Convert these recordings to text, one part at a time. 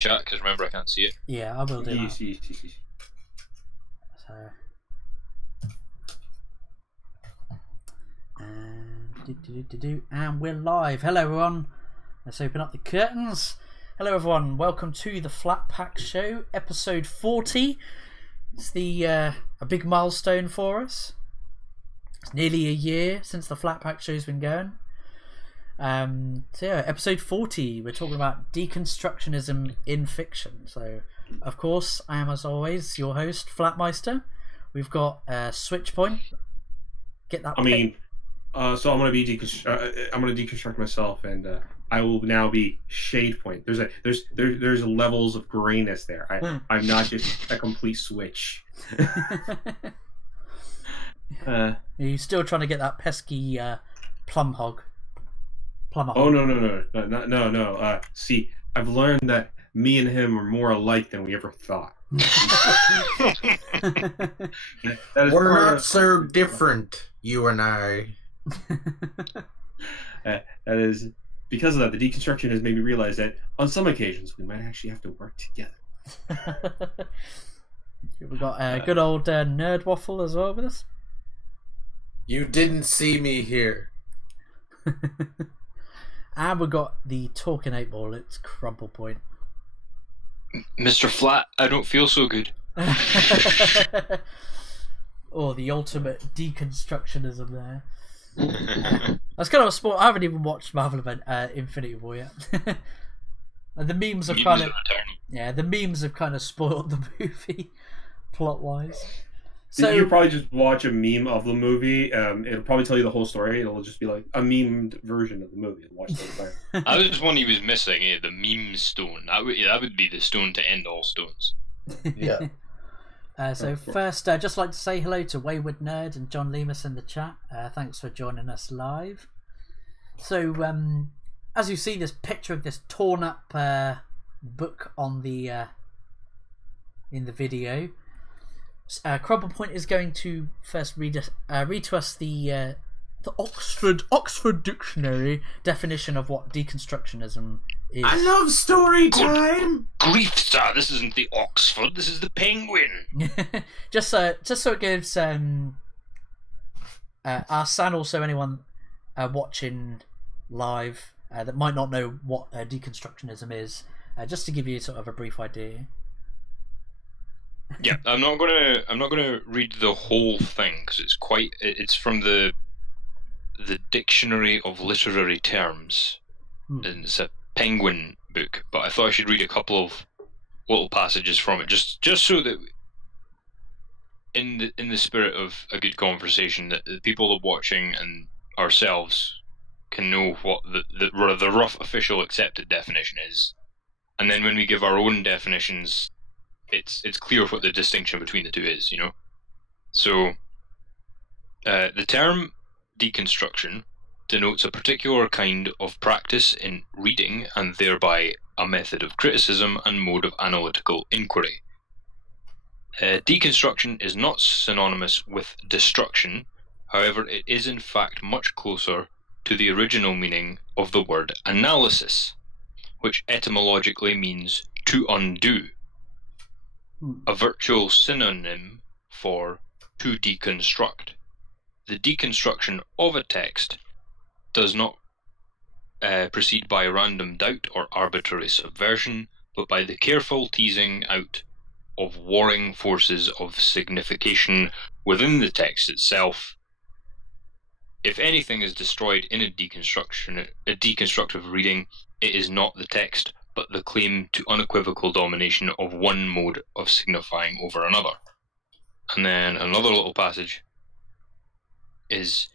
chat, because remember I can't see it. Yeah, I will do that. Yes. So, and we're live. Hello everyone. Let's open up the curtains. Hello everyone. Welcome to the Flat Pack Show, episode 40. It's the a big milestone for us. It's nearly a year since the Flat Pack Show's been going. So yeah, episode 40. We're talking about deconstructionism in fiction. So, of course, I am as always your host, Flatmeister. We've got Switchpoint. Get that. So I'm gonna be I'm gonna deconstruct myself, and I will now be Shade Point. There's levels of grayness there. I'm not just a complete switch. Are you still trying to get that pesky plum hog? Oh no. See, I've learned that me and him are more alike than we ever thought. We're not so different, you and I. That is because of that. The deconstruction has made me realize that on some occasions we might actually have to work together. We've got good old Nerd Waffle as well with us. You didn't see me here. And we've got the Talking 8-Ball. It's Crumple Point. Mr. Flatt, I don't feel so good. Or the ultimate deconstructionism there. That's kind of a sport. I haven't even watched Marvel Infinity War yet. And the memes have the memes have kind of spoiled the movie plot wise. So you probably just watch a meme of the movie. It'll probably tell you the whole story. It'll just be like a memed version of the movie. Watch the I was one he was missing. The meme stone. That would be the stone to end all stones. Yeah. So first, just like to say hello to Wayward Nerd and John Lemus in the chat. Thanks for joining us live. So, as you see, this picture of this torn up book on the in the video. Crumple Point is going to first read to us the Oxford Dictionary definition of what deconstructionism is. I love story time. Grief, sir! This isn't the Oxford. This is the Penguin. just so it gives us and also anyone watching live that might not know what deconstructionism is, just to give you sort of a brief idea. Yeah, I'm not gonna read the whole thing because it's from the Dictionary of Literary Terms, and it's a Penguin book. But I thought I should read a couple of little passages from it, just so that in the spirit of a good conversation, that the people watching and ourselves can know what the rough official accepted definition is, and then when we give our own definitions, it's clear what the distinction between the two is, you know. So, the term deconstruction denotes a particular kind of practice in reading and thereby a method of criticism and mode of analytical inquiry. Deconstruction is not synonymous with destruction, however it is in fact much closer to the original meaning of the word analysis, which etymologically means to undo. A virtual synonym for to deconstruct. The deconstruction of a text does not proceed by random doubt or arbitrary subversion, but by the careful teasing out of warring forces of signification within the text itself. If anything is destroyed in a deconstructive reading, it is not the text, but the claim to unequivocal domination of one mode of signifying over another. And then another little passage is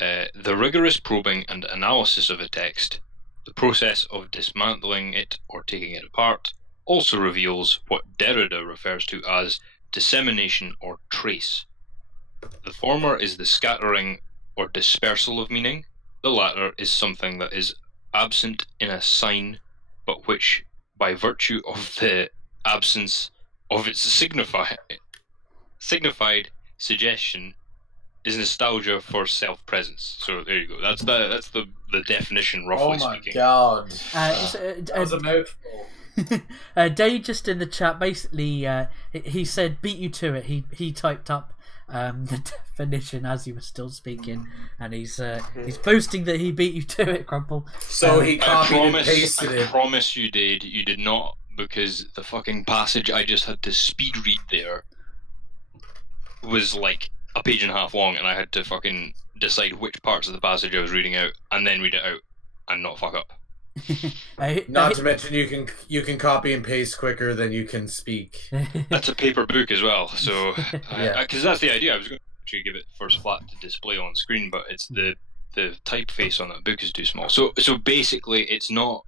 the rigorous probing and analysis of a text, the process of dismantling it or taking it apart, also reveals what Derrida refers to as dissemination or trace. The former is the scattering or dispersal of meaning, the latter is something that is absent in a sign, but which, by virtue of the absence of its signified suggestion, is nostalgia for self-presence. So there you go. That's the definition, roughly speaking. Oh my god. That was a mouthful. Dave just in the chat basically he said beat you to it. He typed up the definition as he was still speaking, and he's boasting that he beat you to it, Crumple. So he copied and pasted it. I promise you did not, because the fucking passage I just had to speed read there was like a page and a half long, and I had to fucking decide which parts of the passage I was reading out and then read it out and not fuck up. Not to mention you can copy and paste quicker than you can speak. That's a paper book as well, so Yeah. because that's the idea. I was going to actually give it first flat to display on screen, but it's the typeface on that book is too small. So basically, it's not.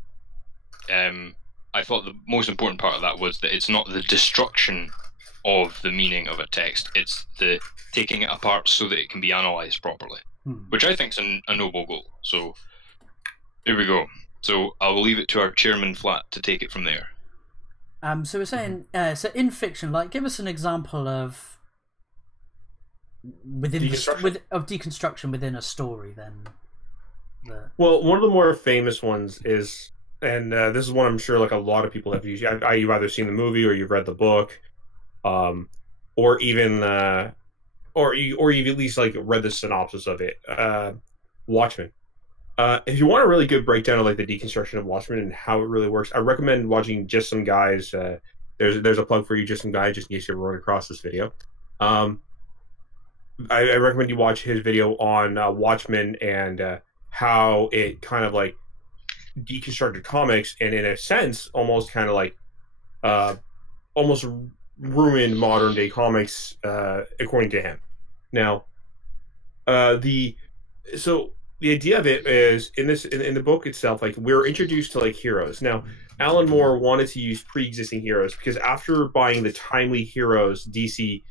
I thought the most important part of that was that it's not the destruction of the meaning of a text; it's the taking it apart so that it can be analysed properly, which I think is a noble goal. So here we go. So I will leave it to our chairman Flatt to take it from there. So we're saying, so in fiction, like, give us an example of deconstruction within a story. Then, well, one of the more famous ones is, and this is one I'm sure like a lot of people have used. You've either seen the movie or you've read the book, or even, or you've at least like read the synopsis of it. Watchmen. If you want a really good breakdown of like the deconstruction of Watchmen and how it really works, I recommend watching Just Some Guys. There's a plug for you, Just Some Guys, just in case you ever run across this video. I recommend you watch his video on Watchmen and how it kind of like deconstructed comics and in a sense almost kind of like almost ruined modern day comics according to him. Now, the idea of it is in the book itself, like we're introduced to like heroes. Now, Alan Moore wanted to use pre-existing heroes because after buying the timely heroes, DC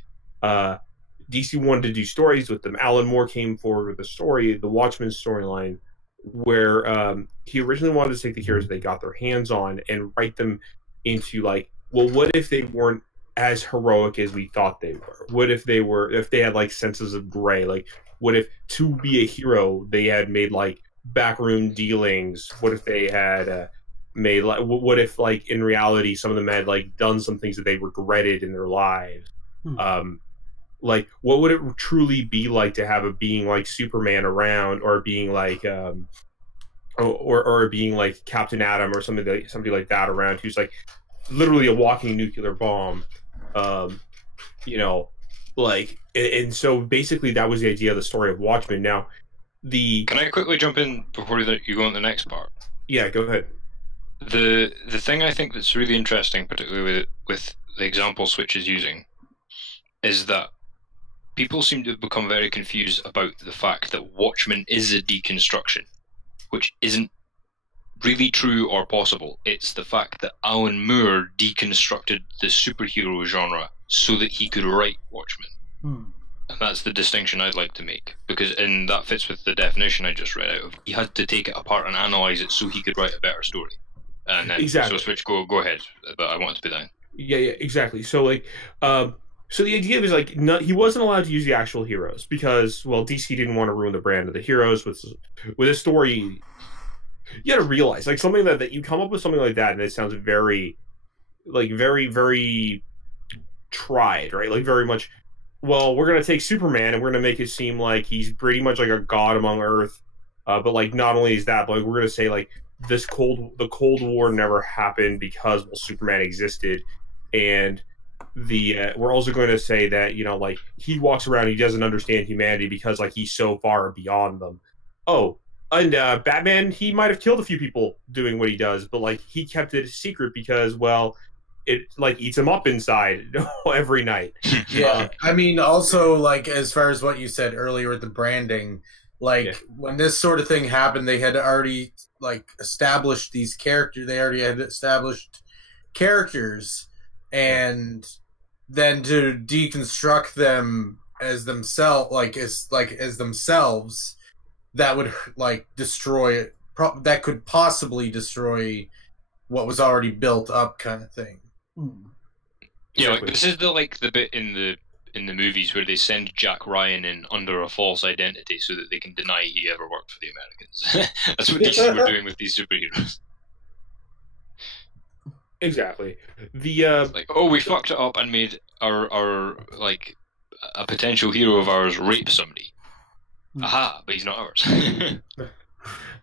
wanted to do stories with them. Alan Moore came forward with a story, the Watchmen storyline, where he originally wanted to take the heroes they got their hands on and write them into like, well, what if they weren't as heroic as we thought they were? What if they had like senses of gray? Like, what if to be a hero they had made like backroom dealings? What if they had made like? What if like in reality some of them had like done some things that they regretted in their lives? Like what would it truly be like to have a being like Superman around, or being like or being like Captain Atom or somebody like that around, who's like literally a walking nuclear bomb? You know. Like, and so basically that was the idea of the story of Watchmen. Now, can I quickly jump in before you go on the next part? Yeah, go ahead. The thing I think that's really interesting, particularly with the example Switch is using, is that people seem to have become very confused about the fact that Watchmen is a deconstruction, which isn't really true or possible. It's the fact that Alan Moore deconstructed the superhero genre so that he could write Watchmen. And that's the distinction I'd like to make, because that fits with the definition I just read out of. He had to take it apart and analyse it so he could write a better story. And then, exactly. So Switch, go ahead, but I want to put that in. Yeah, exactly. So like, so the idea is like, he wasn't allowed to use the actual heroes because, well, DC didn't want to ruin the brand of the heroes with a story. You got to realize, like, something that you come up with something like that, and it sounds very tried, right? Like very much. Well, we're gonna take Superman and we're gonna make it seem like he's pretty much like a god among Earth, but like not only is that, but like, we're gonna say like the Cold War never happened because Superman existed, and we're also going to say that, you know, like he walks around, he doesn't understand humanity because like he's so far beyond them. Oh. And Batman, he might have killed a few people doing what he does, but like he kept it a secret because, well, it like eats him up inside every night. Yeah, I mean, also like as far as what you said earlier with the branding, like when this sort of thing happened, they had already like established these characters. They already had established characters, and then to deconstruct them as themselves, as themselves. That would like destroy it. That could possibly destroy what was already built up, kind of thing. Yeah, like, this is the bit in the movies where they send Jack Ryan in under a false identity so that they can deny he ever worked for the Americans. That's what DC were doing with these superheroes. Exactly. The Like, oh, we fucked it up and made our like a potential hero of ours rape somebody. Aha, but he's not ours.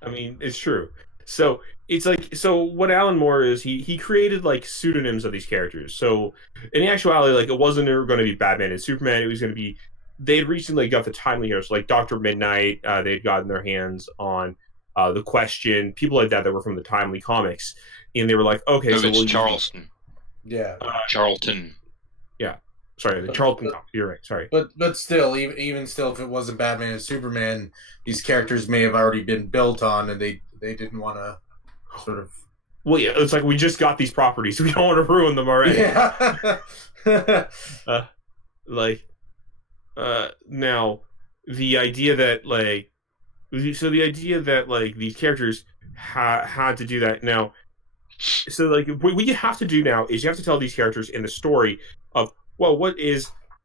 I mean, it's true. So it's like, so what Alan Moore is, he created like pseudonyms of these characters. So in actuality, like it wasn't going to be Batman and Superman. It was going to be, they had recently got the timely heroes like Dr. Midnight. They'd gotten their hands on the Question, people like that were from the timely comics, and they were like, okay, no, so it's Charleston. Yeah. Charlton. Yeah. Sorry, the Charlton comics. You're right. Sorry. But still, even still, if it wasn't Batman and Superman, these characters may have already been built on, and they didn't want to sort of. Well, yeah, it's like we just got these properties, so we don't want to ruin them already. Yeah. Now, the idea that like, so the idea that like these characters had to do that now. So like what you have to do now is you have to tell these characters in the story of, well, what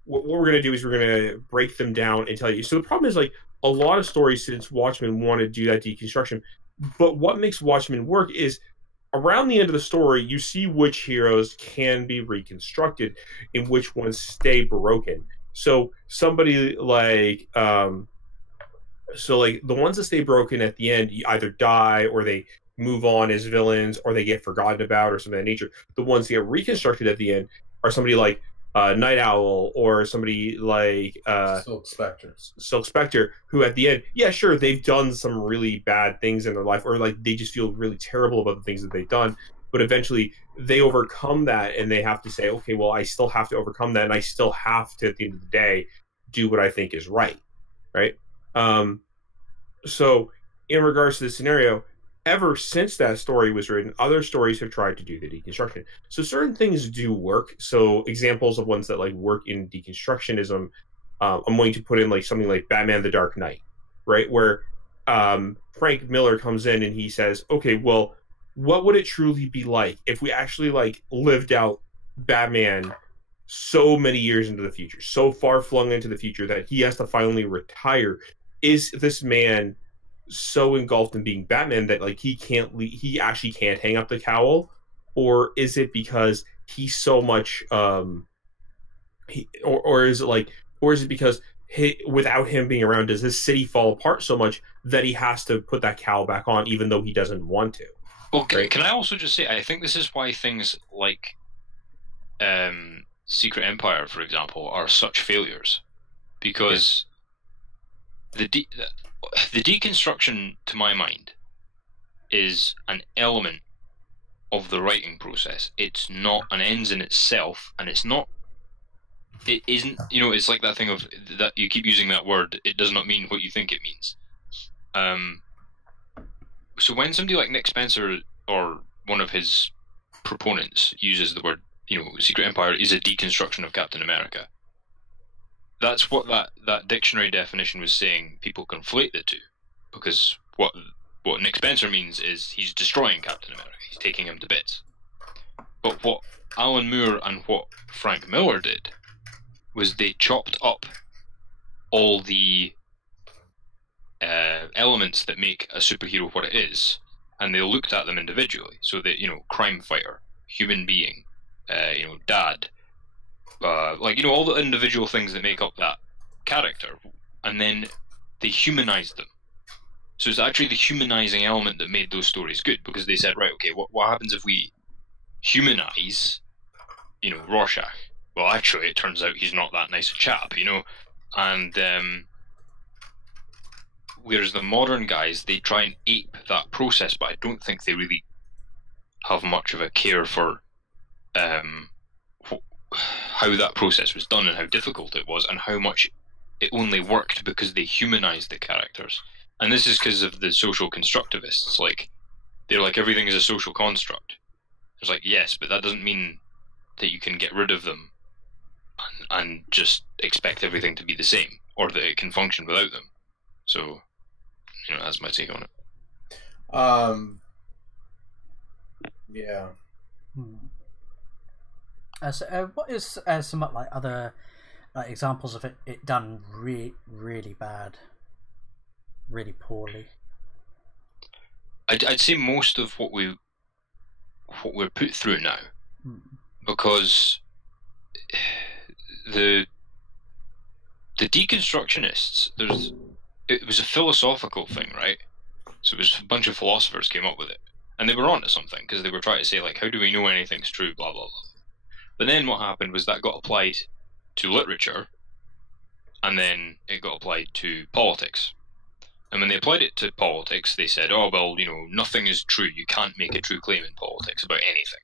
we're going to do is we're going to break them down and tell you. So the problem is like a lot of stories since Watchmen want to do that deconstruction, but what makes Watchmen work is around the end of the story you see which heroes can be reconstructed and which ones stay broken. So somebody like so like the ones that stay broken at the end, you either die or they move on as villains or they get forgotten about or something of that nature. The ones that get reconstructed at the end are somebody like Night Owl or somebody like Silk Spectre, who at the end, yeah, sure, they've done some really bad things in their life, or like they just feel really terrible about the things that they've done, but eventually they overcome that and they have to say, okay, well, I still have to overcome that, and I still have to, at the end of the day, do what I think is right. So in regards to this scenario, ever since that story was written, other stories have tried to do the deconstruction. So certain things do work. So examples of ones that like work in deconstructionism, I'm going to put in like something like Batman: The Dark Knight, right? Where Frank Miller comes in and he says, okay, well, what would it truly be like if we actually like lived out Batman so many years into the future, so far flung into the future that he has to finally retire? Is this man so engulfed in being Batman that like he actually can't hang up the cowl, or is it because he's so much or is it because without him being around, does his city fall apart so much that he has to put that cowl back on even though he doesn't want to? Okay, right? Can I also just say, I think this is why things like Secret Empire, for example, are such failures, because the deconstruction, to my mind, is an element of the writing process. It's not an ends in itself, and it isn't, it's like that thing of that you keep using that word, it does not mean what you think it means. So when somebody like Nick Spencer or one of his proponents uses the word, Secret Empire is a deconstruction of Captain America, that's what that dictionary definition was saying. People conflate the two, because what Nick Spencer means is he's destroying Captain America, he's taking him to bits. But what Alan Moore and what Frank Miller did was they chopped up all the elements that make a superhero what it is, and they looked at them individually. So that, crime fighter, human being, dad, all the individual things that make up that character, and then they humanized them. So it's actually the humanizing element that made those stories good, because they said, right, okay, what happens if we humanize, Rorschach? Well, actually, it turns out he's not that nice a chap, and whereas the modern guys, they try and ape that process, but I don't think they really have much of a care for how that process was done and how difficult it was and how much it only worked because they humanized the characters. And this is because of the social constructivists. They're like, everything is a social construct. It's like, yes, but that doesn't mean that you can get rid of them and just expect everything to be the same, or that it can function without them. So, that's my take on it. Yeah. So, what is some like other examples of it done really bad, really poorly? I'd say most of what we're put through now, because the deconstructionists, it was a philosophical thing, right? So it was a bunch of philosophers came up with it, and they were onto something, because they were trying to say, like, how do we know anything's true, blah blah blah. But then what happened was that got applied to literature, and then it got applied to politics. And when they applied it to politics, they said, oh, well, nothing is true. You can't make a true claim in politics about anything.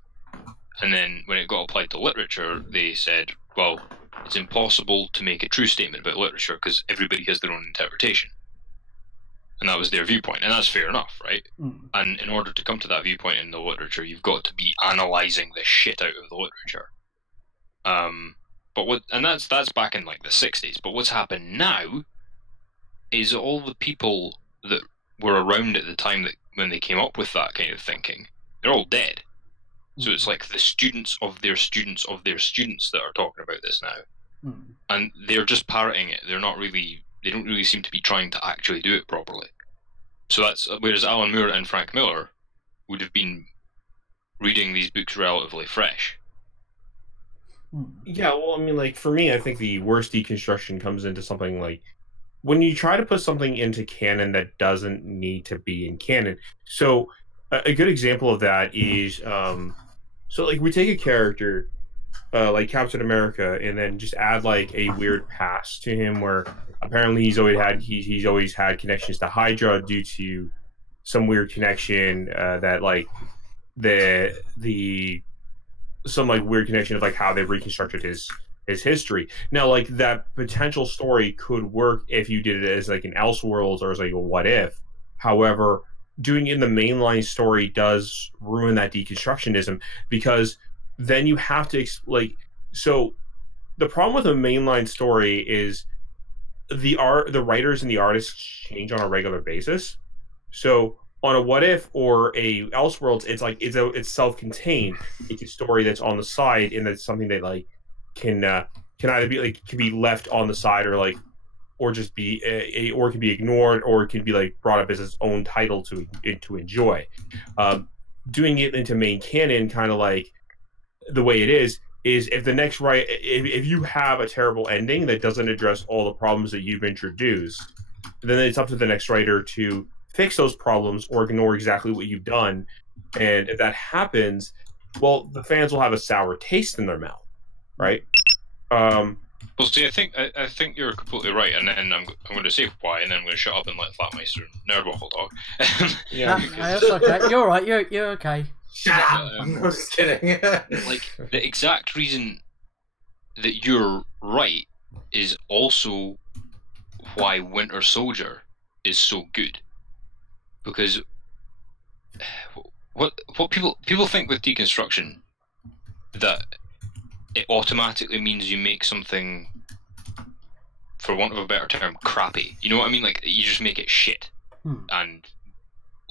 And then when it got applied to literature, they said, well, it's impossible to make a true statement about literature because everybody has their own interpretation. And that was their viewpoint. And that's fair enough, right? And in order to come to that viewpoint in the literature, you've got to be analysing the shit out of the literature. And that's back in like the 60s. But what's happened now is all the people that were around at the time that when they came up with that kind of thinking, they're all dead. So it's like the students of their students of their students that are talking about this now. And they're just parroting it. They don't really seem to be trying to actually do it properly. So whereas Alan Moore and Frank Miller would have been reading these books relatively fresh. Yeah, well, I mean, like, for me, I think the worst deconstruction comes into something like when you try to put something into canon that doesn't need to be in canon. So a good example of that is, so like we take a character like Captain America and then just add like a weird past to him where apparently he's always had connections to Hydra due to some weird connection that like some like weird connection of like how they've reconstructed his history. Now, like that potential story could work if you did it as like an Elseworlds or as like a what if. However, doing it in the mainline story does ruin that deconstructionism because then you have to so the problem with a mainline story is the writers and the artists change on a regular basis. So on a what if or a Elseworlds, it's like it's self-contained. It's a story that's on the side and that's something that like can either be like can be left on the side or just be or it can be ignored or it can be like brought up as its own title to enjoy. Doing it into main canon, kind of like the way it is if the next if you have a terrible ending that doesn't address all the problems that you've introduced, then it's up to the next writer to fix those problems or ignore exactly what you've done. And if that happens, well, the fans will have a sour taste in their mouth, right? Well, see, I think you're completely right, and then I'm going to say why, and then I'm going to shut up and let Flatmeister and Nerdwaffle talk. Yeah, that's okay. You're right. You're okay. Shut up! I'm just kidding. Like the exact reason that you're right is also why Winter Soldier is so good, because what people think with deconstruction that it automatically means you make something, for want of a better term, crappy. You know what I mean? Like you just make it shit and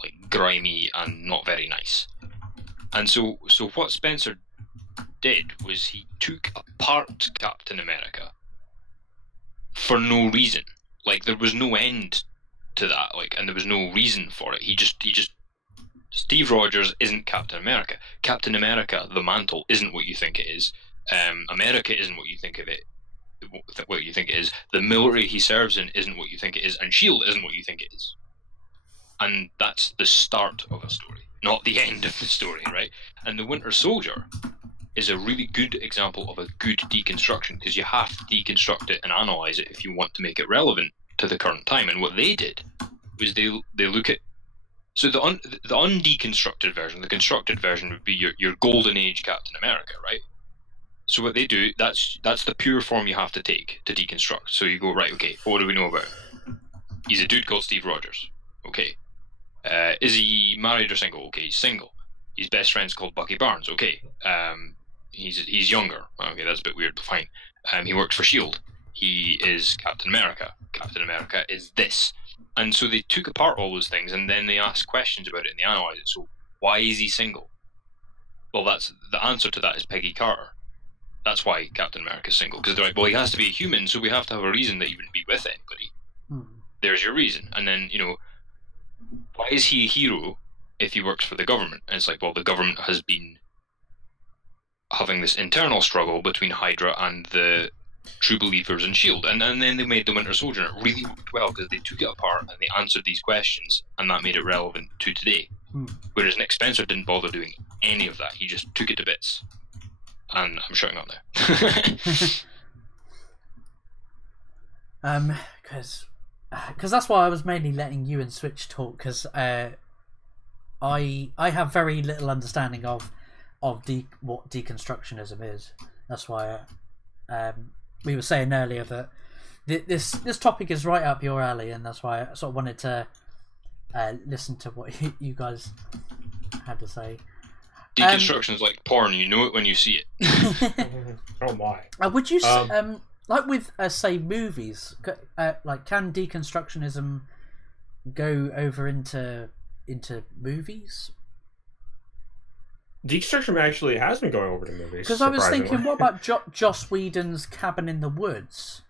like grimy and not very nice. And so what Spencer did was he took apart Captain America for no reason. Like there was no end to that. Like, and there was no reason for it. He just. Steve Rogers isn't Captain America. Captain America, the mantle, isn't what you think it is. America isn't what you think of it. What you think it is. The military he serves in isn't what you think it is, and S.H.I.E.L.D. isn't what you think it is. And that's the start of a story, not the end of the story, right? And the Winter Soldier is a really good example of a good deconstruction, because you have to deconstruct it and analyze it if you want to make it relevant to the current time. And what they did was they look at, so the undeconstructed version, the constructed version would be your golden age Captain America, right? So what they do, that's the pure form you have to take to deconstruct. So you go, right, okay, what do we know about him? He's a dude called Steve Rogers. Okay. Is he married or single? Okay, he's single. His best friend's called Bucky Barnes. Okay. He's younger. Okay, that's a bit weird, but fine. He works for S.H.I.E.L.D. He is Captain America. Captain America is this. And so they took apart all those things and then they asked questions about it and they analysed it. So why is he single? Well, that's the answer to that is Peggy Carter. That's why Captain America is single. Because they're like, well, he has to be a human, so we have to have a reason that he wouldn't be with anybody. There's your reason. And then, why is he a hero? if he works for the government. And it's like, well, the government has been having this internal struggle between Hydra and the True Believers and S.H.I.E.L.D. And then they made the Winter Soldier, and it really worked well because they took it apart and they answered these questions, and that made it relevant to today. Whereas Nick Spencer didn't bother doing any of that. He just took it to bits. And I'm shutting up now. Because that's why I was mainly letting you and Switch talk, because I have very little understanding of what deconstructionism is. That's why we were saying earlier that this topic is right up your alley, and that's why I sort of wanted to listen to what you guys had to say. Deconstruction is like porn; you know it when you see it. Oh my! Would you like with say movies? Like, can deconstructionism go over into movies? Deconstruction actually has been going over to movies. Because I was thinking, what about Joss Whedon's Cabin in the Woods?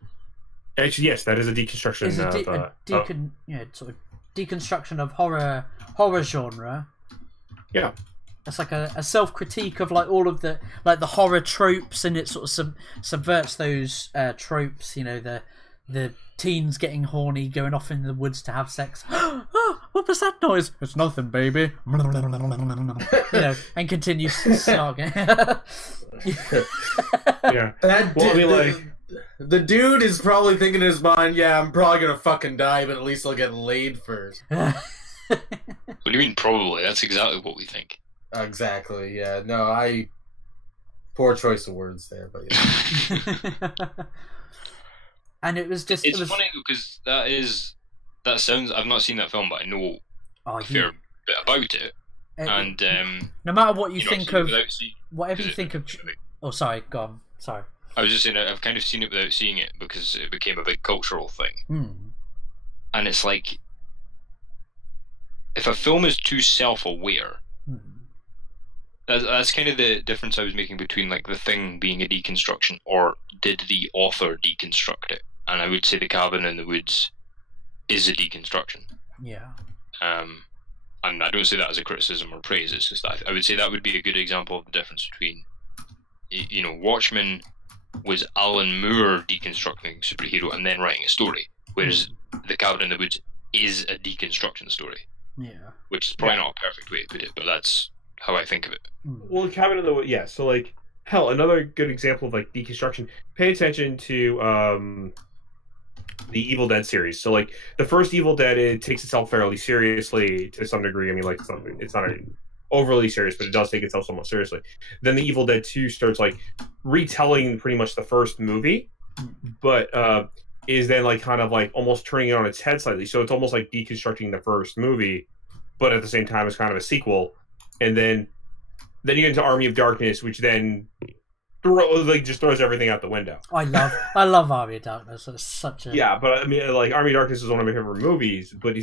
Actually, yes, that is a deconstruction. Is sort of deconstruction of horror genre. Yeah, it's like a self-critique of like all of the horror tropes, and it sort of subverts those tropes. You know, the teens getting horny, going off in the woods to have sex. Oh, what was that noise? It's nothing, baby. You know, and continues snogging. Yeah. The dude is probably thinking in his mind, yeah, I'm probably gonna fucking die, but at least I'll get laid first. What do you mean probably? That's exactly what we think. Exactly, yeah. No, poor choice of words there, but yeah. And it was just... It's funny because that sounds... I've not seen that film, but I know a fair bit about it. And no matter what you think of... Whatever you think of... Oh, sorry, go on. Sorry. I was just saying, I've kind of seen it without seeing it because it became a big cultural thing. And it's like... If a film is too self-aware... That's kind of the difference I was making between like The Thing being a deconstruction or did the author deconstruct it? And I would say The Cabin in the Woods is a deconstruction. Yeah. And I don't say that as a criticism or praise. It's just that I would say that would be a good example of the difference between, you know, Watchmen was Alan Moore deconstructing superhero and then writing a story, whereas The Cabin in the Woods is a deconstruction story. Yeah. Which is probably not a perfect way to put it, but that's how I think of it. Well, The Cabin in the Woods, yeah. So, like, hell, another good example of like deconstruction. Pay attention to the Evil Dead series. So, like, the first Evil Dead, it takes itself fairly seriously to some degree. I mean, like, it's not overly serious, but it does take itself somewhat seriously. Then the Evil Dead 2 starts like retelling pretty much the first movie, but is then like kind of like almost turning it on its head slightly. So it's almost like deconstructing the first movie, but at the same time it's kind of a sequel. And then you get into Army of Darkness, which then just throws everything out the window. I love Army of Darkness. It's such a... Yeah, but I mean, like, Army of Darkness is one of my favorite movies. But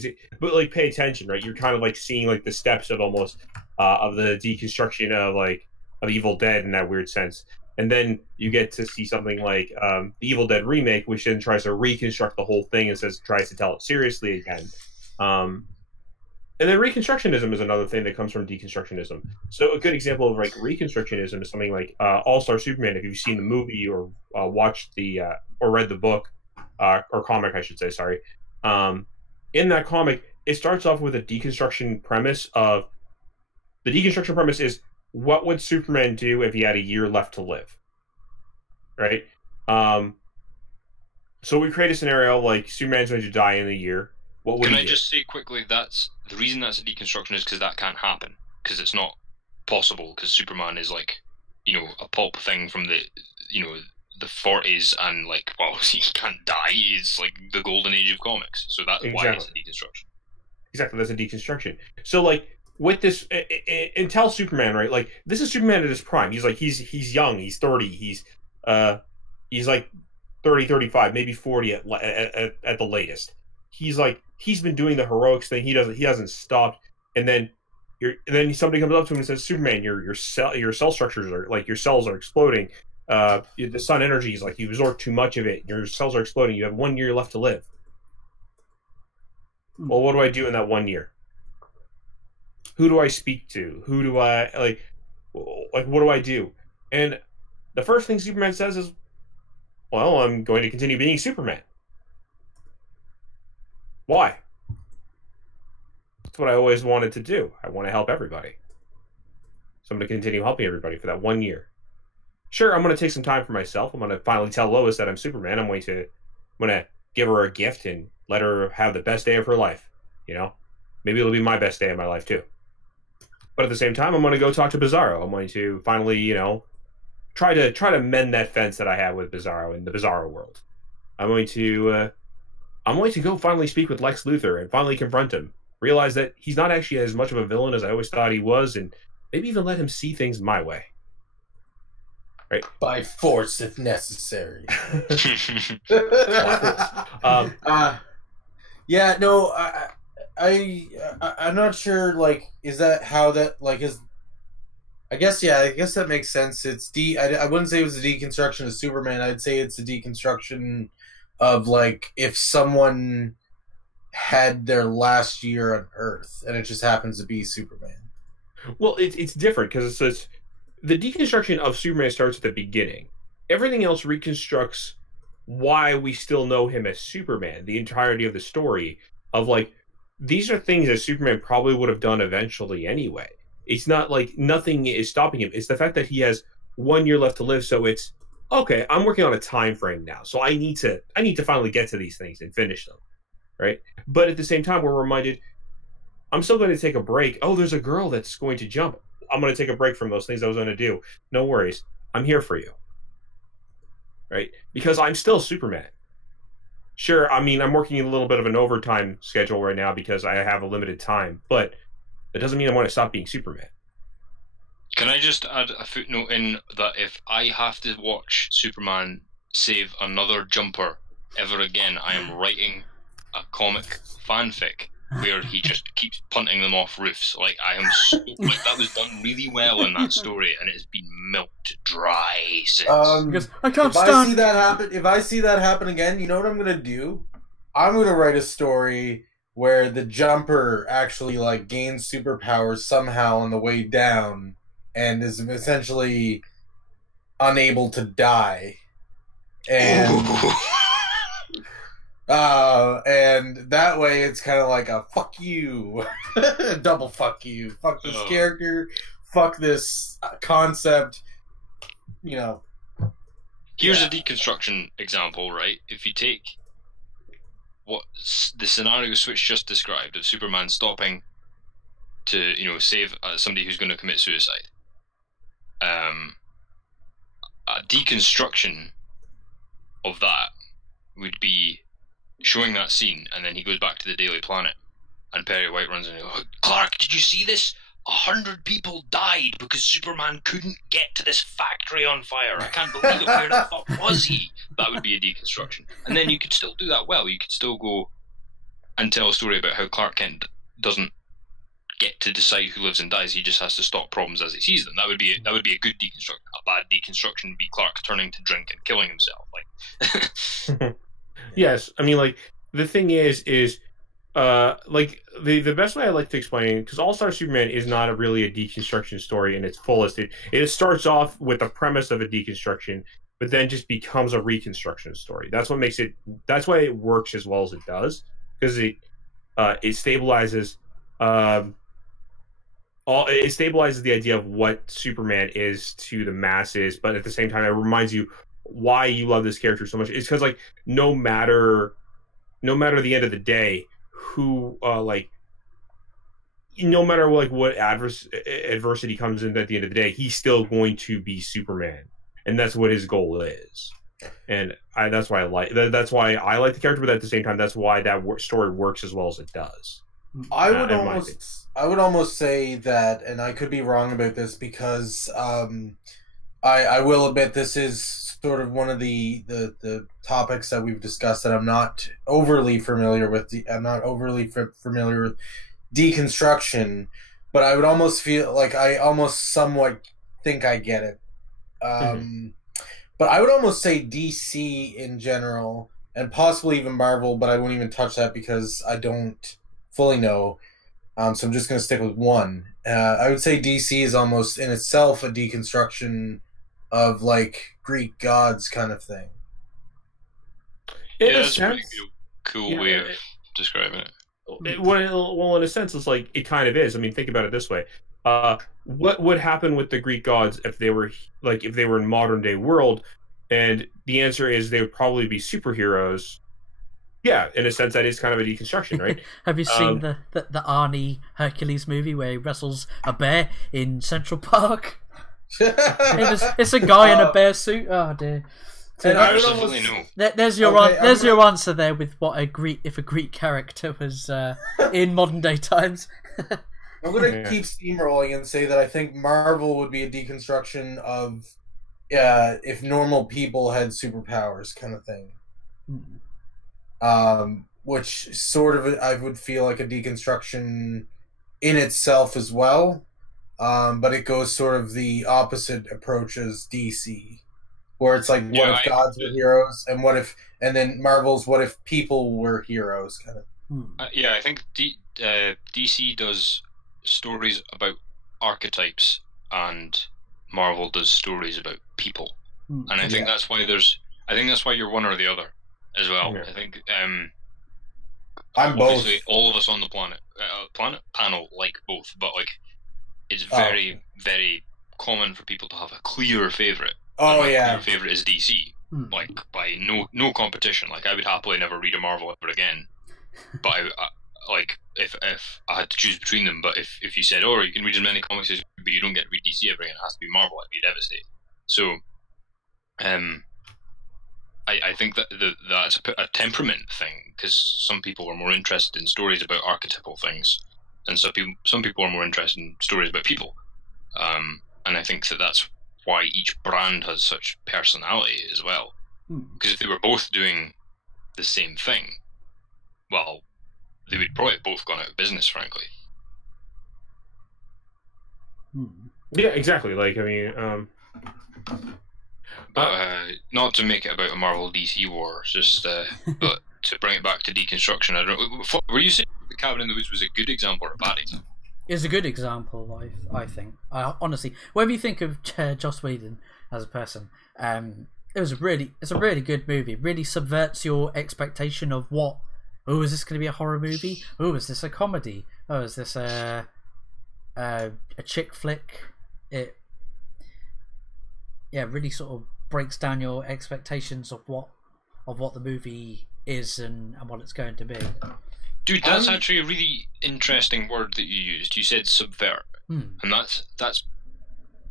like, pay attention, right? You're kind of like seeing like the steps of almost of the deconstruction of Evil Dead in that weird sense. And then you get to see something like the Evil Dead remake, which then tries to reconstruct the whole thing and tries to tell it seriously again. And then Reconstructionism is another thing that comes from deconstructionism. So a good example of like Reconstructionism is something like All-Star Superman. If you've seen the movie or watched or read the book or comic, I should say, sorry. In that comic, it starts off with a deconstruction premise of the deconstruction premise is what would Superman do if he had a year left to live, right? So we create a scenario like Superman's going to die in a year. What would Can he I do? just say quickly, that's the reason that's a deconstruction is because that can't happen, because it's not possible, because Superman is like, you know, a pulp thing from the, you know, the 40s, and like, well, he can't die. It's like the golden age of comics, so that's why it's a deconstruction. Exactly, that's a deconstruction. So like with this, and tell Superman, right? Like this is Superman at his prime. He's like he's young. He's 30. He's like 30, 35, maybe 40 at the latest. He's been doing the heroics thing. He hasn't stopped. And then somebody comes up to him and says, Superman, your cell structures are like, your cells are exploding. The sun energy is like, you absorb too much of it. Your cells are exploding. You have 1 year left to live. Well, what do I do in that 1 year? Who do I speak to? Who do I like? What do I do? And the first thing Superman says is, "Well, I'm going to continue being Superman." Why? That's what I always wanted to do. I want to help everybody. So I'm going to continue helping everybody for that 1 year. Sure, I'm going to take some time for myself. I'm going to finally tell Lois that I'm Superman. I'm going to give her a gift and let her have the best day of her life. You know, maybe it'll be my best day of my life too. But at the same time, I'm going to go talk to Bizarro. I'm going to finally, you know, try to mend that fence that I have with Bizarro in the Bizarro world. I'm going to go finally speak with Lex Luthor and finally confront him. Realize that he's not actually as much of a villain as I always thought he was, and maybe even let him see things my way. Right? By force, if necessary. Yeah, no, I'm not sure. Like, is that how that like is? I guess that makes sense. I wouldn't say it was a deconstruction of Superman. I'd say it's a deconstruction of like if someone had their last year on Earth and it just happens to be Superman. Well, it's different because it's the deconstruction of Superman starts at the beginning. Everything else reconstructs why we still know him as Superman. The entirety of the story of like these are things that Superman probably would have done eventually anyway. It's not like nothing is stopping him. It's the fact that he has 1 year left to live. So it's okay. I'm working on a time frame now, so I need to finally get to these things and finish them, right? But at the same time, we're reminded I'm still going to take a break. Oh, there's a girl that's going to jump. I'm going to take a break from those things I was going to do. No worries. I'm here for you, right? Because I'm still Superman. Sure, I mean, I'm working a little bit of an overtime schedule right now because I have a limited time, but that doesn't mean I want to stop being Superman. Can I just add a footnote in that if I have to watch Superman save another jumper ever again, I am writing a comic fanfic where he just keeps punting them off roofs. Like, I am so, like, that was done really well in that story, and it's been milked dry since. Because I can't If stand. I see that happen again, you know what I'm gonna do? I'm gonna write a story where the jumper actually like gains superpowers somehow on the way down and is essentially unable to die, and and that way it's kind of like a fuck you, double fuck you, fuck this character, fuck this concept, you know. Here's a deconstruction example, right? If you take what the scenario Switch just described of Superman stopping to, you know, save somebody who's going to commit suicide, a deconstruction of that would be showing that scene, and then he goes back to the Daily Planet, and Perry White runs in and goes, "Clark, did you see this? 100 people died because Superman couldn't get to this factory on fire. I can't believe it. Where the fuck was he?" That would be a deconstruction. And then you could still do that well. You could still go and tell a story about how Clark Kent doesn't get to decide who lives and dies. He just has to stop problems as he sees them. That would be a good deconstruction. A bad deconstruction would be Clark turning to drink and killing himself. Like, yes, I mean, like the thing is like the best way I like to explain, because All-Star Superman is not really a deconstruction story in its fullest. It starts off with the premise of a deconstruction, but then just becomes a reconstruction story. That's what makes it. That's why it works as well as it does, because it stabilizes. It stabilizes the idea of what Superman is to the masses, but at the same time, it reminds you why you love this character so much. It's because, like, no matter the end of the day, who no matter like what adversity comes in at the end of the day, he's still going to be Superman, and that's what his goal is. And that's why I like the character, but at the same time, that's why that story works as well as it does. I would almost say that, and I could be wrong about this because I will admit this is sort of one of the topics that we've discussed that I'm not overly familiar with. I'm not overly familiar with deconstruction, but I would almost feel like I almost somewhat think I get it. But I would almost say DC in general, and possibly even Marvel, but I won't even touch that because I don't fully know. So I'm just going to stick with one. I would say DC is almost in itself a deconstruction of like Greek gods kind of thing. In a that's a pretty sense, cool way of describing it. Well, in a sense, it's like it kind of is. I mean, think about it this way: what would happen with the Greek gods if they were in modern day world? And the answer is they would probably be superheroes. Yeah, in a sense, that is kind of a deconstruction, right? Have you seen the Arnie Hercules movie where he wrestles a bear in Central Park? It's a guy in a bear suit. Oh dear. So there's your answer there with what if a Greek character was in modern day times. I'm going to keep steamrolling and say that I think Marvel would be a deconstruction of if normal people had superpowers kind of thing. Which sort of I would feel like a deconstruction in itself as well. But it goes sort of the opposite approach as DC. Where it's like, what if gods were heroes, and then Marvel's what if people were heroes, kind of. I think DC does stories about archetypes, and Marvel does stories about people, and I think that's why you're one or the other as well. I think I'm both. All of us on the planet panel like both, but like it's very very common for people to have a clear favorite. Oh my favorite is DC, like by no competition. Like I would happily never read a Marvel ever again, but I like if I had to choose between them. But if you said, "Oh, you can read as many comics as you but you don't get to read DC ever again," it has to be Marvel, I'd be devastated. So, I think that's a temperament thing, because some people are more interested in stories about archetypal things, and some people are more interested in stories about people. And I think that's why each brand has such personality as well. Because if they were both doing the same thing, well, they would probably have both gone out of business, frankly. Yeah, exactly. Like, I mean, not to make it about a Marvel DC war, just but to bring it back to deconstruction. I don't. Were you saying the Cabin in the Woods was a good example or a bad example? It's a good example, I think. Honestly, whenever you think of Joss Whedon as a person, it's a really good movie. It really subverts your expectation of what. Oh, is this going to be a horror movie? Oh, is this a comedy? Oh, is this a chick flick? It really sort of breaks down your expectations of what the movie is and what it's going to be. Dude, that's actually a really interesting word that you used. You said subvert, and that's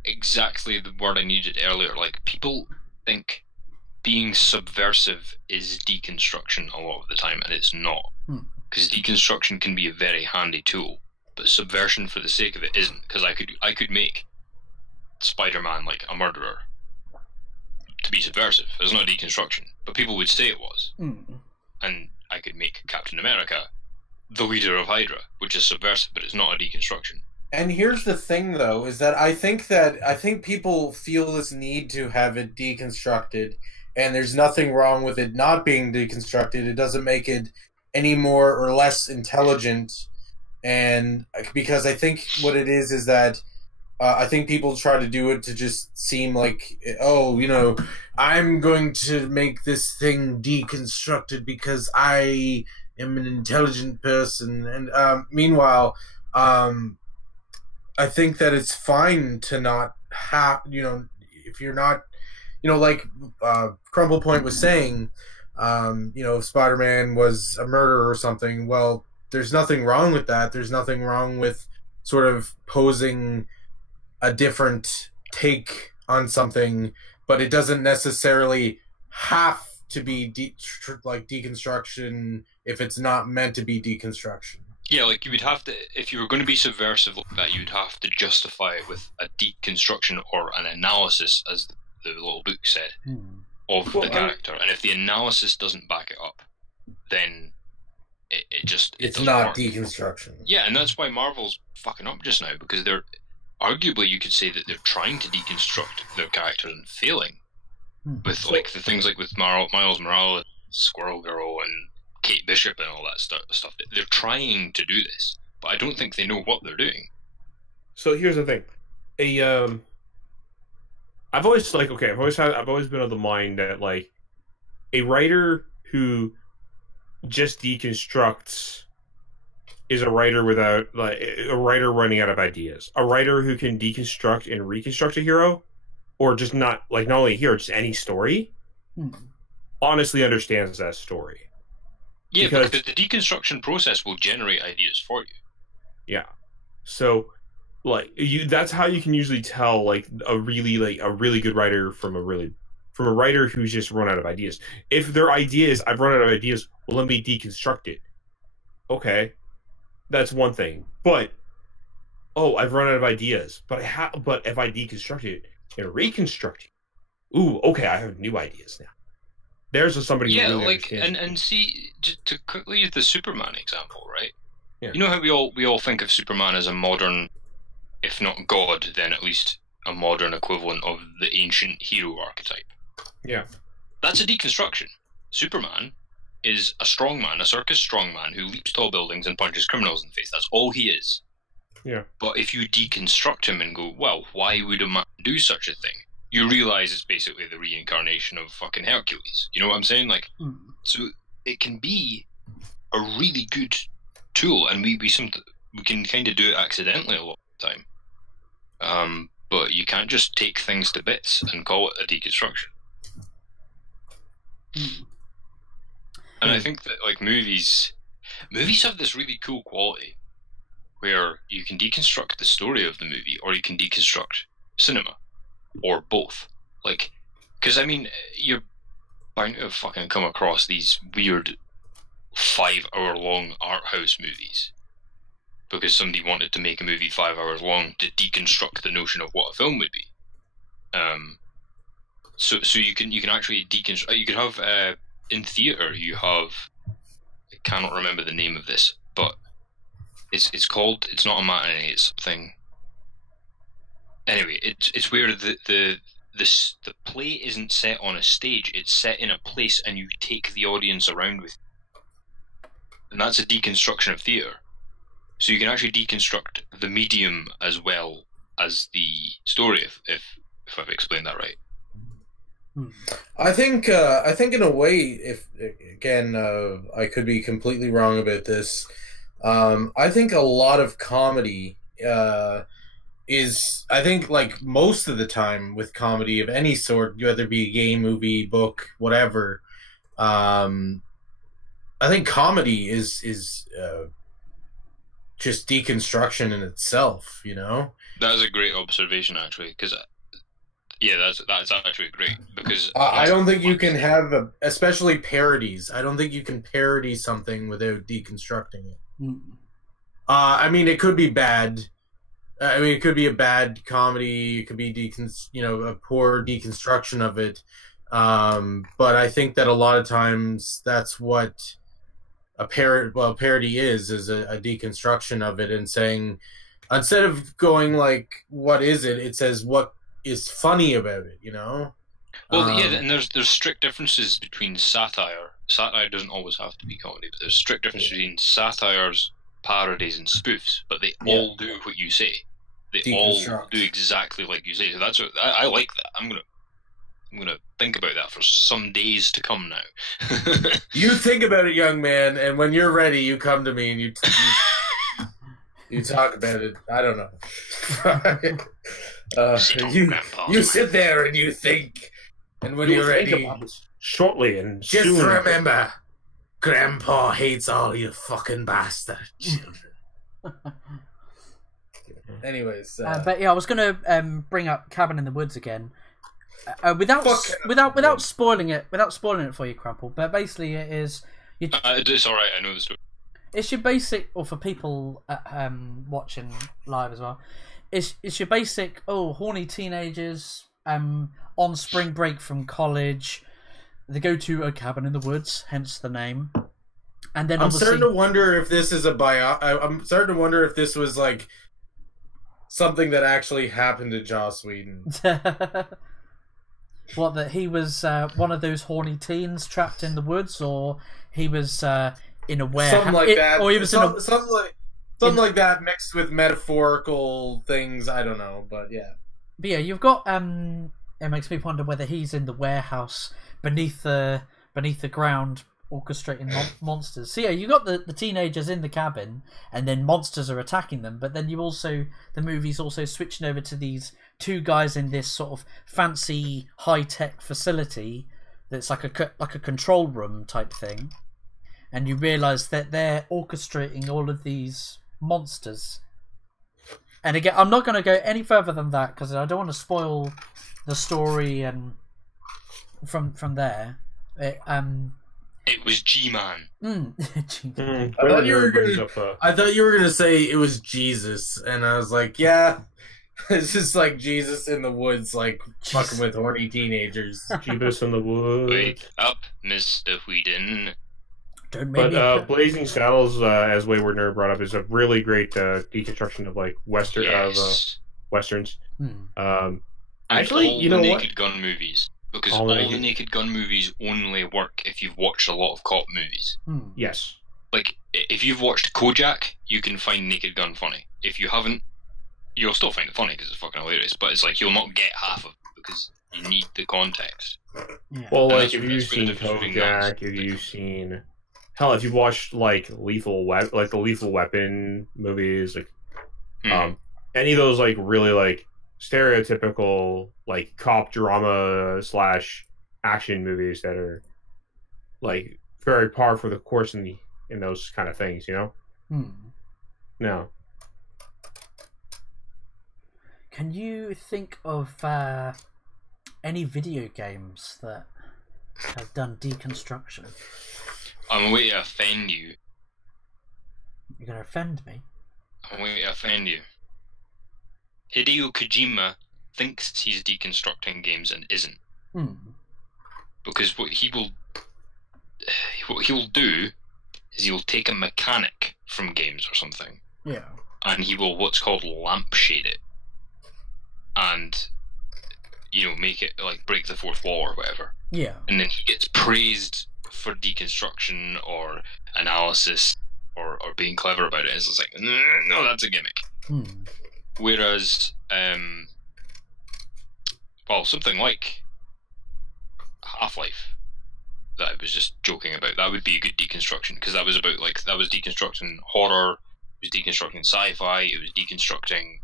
exactly the word I needed earlier. Like, people think being subversive is deconstruction a lot of the time, and it's not. Because deconstruction can be a very handy tool, but subversion for the sake of it isn't. Because I could make Spider-Man like a murderer to be subversive. It's not deconstruction, but people would say it was. And I could make Captain America the leader of Hydra, which is subversive, but it's not a deconstruction. And here's the thing, though, is that I think people feel this need to have it deconstructed, and there's nothing wrong with it not being deconstructed. It doesn't make it any more or less intelligent, and because I think what it is that I think people try to do it to just seem like, oh, you know, I'm going to make this thing deconstructed because I am an intelligent person, and meanwhile, I think that it's fine to not have, you know, if you're not, you know, like Crumple Point was saying, you know, if Spider-Man was a murderer or something, well, there's nothing wrong with that. There's nothing wrong with sort of posing a different take on something, but it doesn't necessarily have to be deconstruction if it's not meant to be deconstruction. Yeah, like you would have to, if you were going to be subversive like that, you'd have to justify it with a deconstruction or an analysis, as the little book said, of the character. And if the analysis doesn't back it up, then it's not work. Deconstruction. Yeah, and that's why Marvel's fucking up just now, because they're arguably, you could say that they're trying to deconstruct their characters and failing with like the things like with Miles Morales, Squirrel Girl, and Kate Bishop and all that stuff. They're trying to do this, but I don't think they know what they're doing. So here's the thing, I've always been of the mind that like a writer who just deconstructs is a writer without like a writer running out of ideas. A writer who can deconstruct and reconstruct a hero, or just not only a hero, just any story, honestly understands that story. Yeah, because the deconstruction process will generate ideas for you. Yeah. So that's how you can usually tell like a really good writer from a writer who's just run out of ideas. If their idea is I've run out of ideas, well, let me deconstruct it. Okay. That's one thing. But I've run out of ideas. But if I deconstruct it and reconstruct it, ooh, okay, I have new ideas now. There's somebody who really understands. And see, to quickly use the Superman example, right? Yeah. You know how we all think of Superman as a modern, if not god, then at least a modern equivalent of the ancient hero archetype. Yeah. That's a deconstruction. Superman is a strongman, a circus strongman who leaps tall buildings and punches criminals in the face. That's all he is. Yeah. But if you deconstruct him and go, well, why would a man do such a thing? You realize it's basically the reincarnation of fucking Hercules. You know what I'm saying? Like, so it can be a really good tool, and we can kind of do it accidentally a lot of the time. But you can't just take things to bits and call it a deconstruction. And I think that like movies have this really cool quality where you can deconstruct the story of the movie, or you can deconstruct cinema, or both. Like, because I mean, you're bound to have fucking come across these weird 5-hour-long art house movies because somebody wanted to make a movie 5 hours long to deconstruct the notion of what a film would be. So you can actually deconstruct. You could have in theater. You have, I cannot remember the name of this, but it's called. It's not a matinee. It's something. Anyway, it's where the play isn't set on a stage. It's set in a place, and you take the audience around with you. And that's a deconstruction of theater. So you can actually deconstruct the medium as well as the story, if I've explained that right. I think in a way, if again, I could be completely wrong about this. I think a lot of comedy is, I think, like most of the time with comedy of any sort, whether it be a game, movie, book, whatever. I think comedy is just deconstruction in itself. You know, that is a great observation, actually, because. Yeah, that's actually great, because I don't think you can have especially parodies. I don't think you can parody something without deconstructing it. I mean, it could be bad. I mean, it could be a bad comedy. It could be a poor deconstruction of it. But I think that a lot of times that's what a parody is a deconstruction of it, and saying, instead of going like, what is it? It says, what is funny about it, you know? Well, yeah, and there's strict differences between satire. Satire doesn't always have to be comedy, but there's strict differences between satires, parodies, and spoofs. But they all do what you say. They all do exactly like you say. So that's what I like that. I'm gonna think about that for some days to come now. You think about it, young man, and when you're ready, you come to me and you talk about it. I don't know. You sit there and you think, and when you're ready, shortly and just soon. Remember, Grandpa hates all you fucking bastard children. Anyways, but yeah, I was gonna bring up Cabin in the Woods again, without spoiling it for you, Crumple. But basically, it is. It's all right. I know the story. It's your basic, or for people watching live as well. It's your basic, horny teenagers on spring break from college. They go to a cabin in the woods, hence the name. And then I'm starting to wonder if this is I'm starting to wonder if this was like something that actually happened to Joss Whedon. What, that he was one of those horny teens trapped in the woods, or he was in a warehouse, something like that, or he was something something like that mixed with metaphorical things. I don't know, but yeah. But yeah, you've got it makes me wonder whether he's in the warehouse beneath the ground orchestrating monsters. So yeah, you got the teenagers in the cabin, and then monsters are attacking them. But then the movie's also switching over to these two guys in this sort of fancy high tech facility that's like a control room type thing, and you realise that they're orchestrating all of these monsters. And again, I'm not going to go any further than that because I don't want to spoil the story and from there. It was G-Man. I thought you were gonna say it was Jesus, and I was like, yeah, this is like Jesus in the woods, like fucking with horny teenagers. Jesus in the woods. Wake up, Mr. Whedon. But Blazing Saddles, as Wayward Nerd brought up, is a really great deconstruction of like westerns. Actually, all you know the what? Naked Gun movies, because all the Naked Gun movies only work if you've watched a lot of cop movies. Yes. Like, if you've watched Kojak, you can find Naked Gun funny. If you haven't, you'll still find it funny because it's fucking hilarious. But it's like you'll not get half of it because you need the context. Yeah. Well, like if you've seen Kojak, if you've seen, hell, if you've watched like the Lethal Weapon movies, like any of those like really like stereotypical like cop drama / action movies that are like very par for the course in those kind of things, you know? No. Can you think of any video games that have done deconstruction? I'm going to offend you. You're going to offend me? I'm going to offend you. Hideo Kojima thinks he's deconstructing games and isn't. Because what he'll do is he'll take a mechanic from games or something. Yeah. And he will what's called lampshade it. And, you know, make it like break the fourth wall or whatever. Yeah. And then he gets praised for deconstruction or analysis or being clever about it. It's just like, no, that's a gimmick. Whereas, well, something like Half-Life that I was just joking about, that would be a good deconstruction because that was about that was deconstructing horror, it was deconstructing sci-fi, it was deconstructing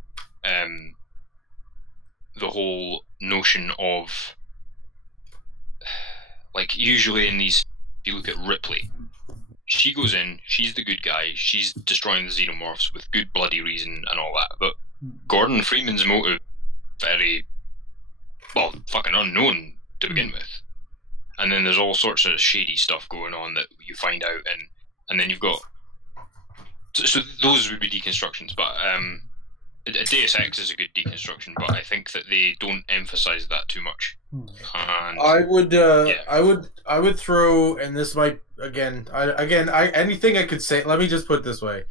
the whole notion of like usually in these, if you look at Ripley, she goes in, she's the good guy, she's destroying the xenomorphs with good bloody reason and all that, but Gordon Freeman's motive very fucking unknown to begin with. And then there's all sorts of shady stuff going on that you find out, and then you've got so those would be deconstructions, but Deus Ex is a good deconstruction, but I think that they don't emphasize that too much. And I would throw, and this might anything I could say. Let me just put it this way: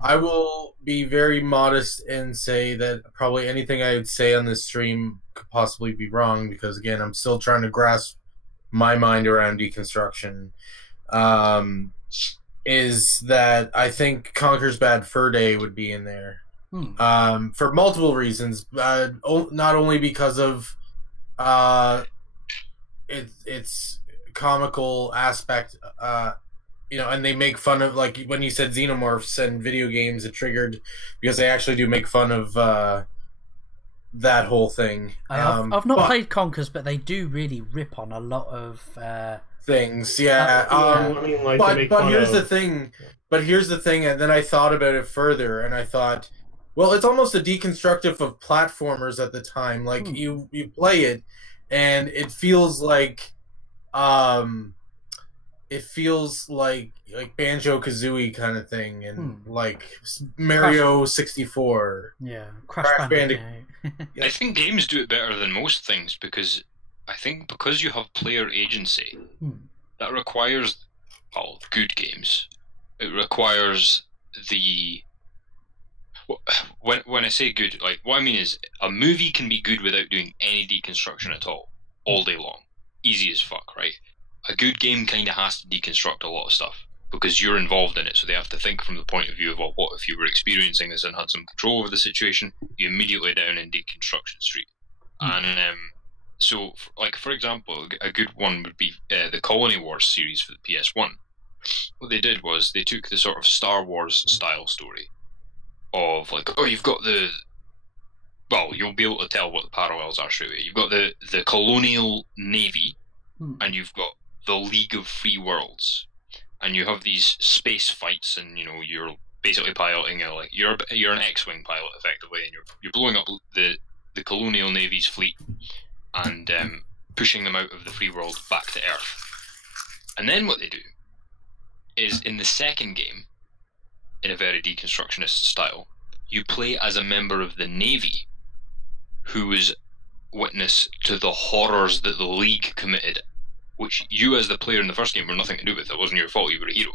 I will be very modest and say that probably anything I would say on this stream could possibly be wrong because again, I'm still trying to grasp my mind around deconstruction. Is that I think Conker's Bad Fur Day would be in there. For multiple reasons, not only because of its comical aspect, and they make fun of, like when you said xenomorphs and video games, it triggered because they actually do make fun of that whole thing. I've not played Conkers, but they do really rip on a lot of things. Yeah. But here's the thing. And then I thought about it further, and I thought, well, it's almost a deconstructive of platformers at the time. Like you play it, and it feels like Banjo-Kazooie kind of thing, and like Mario 64. Yeah, Crash Bandicoot. I think games do it better than most things because you have player agency, that requires good games. It requires the. When I say good, like what I mean is a movie can be good without doing any deconstruction at all day long, easy as fuck, right? A good game kind of has to deconstruct a lot of stuff because you're involved in it. So they have to think from the point of view of, well, what if you were experiencing this and had some control over the situation? You immediately down in Deconstruction Street. And so, like, for example, a good one would be the Colony Wars series for the PS1. What they did was they took the sort of Star Wars style story of, like, oh, you've got the... Well, you'll be able to tell what the parallels are straight away. You've got the colonial navy, and you've got the League of Free Worlds, and you have these space fights, and you know you're basically piloting you're an X-wing pilot effectively, and you're blowing up the colonial navy's fleet and pushing them out of the free world back to Earth. And then what they do is in the second game, in a very deconstructionist style, you play as a member of the navy who was witness to the horrors that the League committed, which you as the player in the first game were nothing to do with. It wasn't your fault, you were a hero.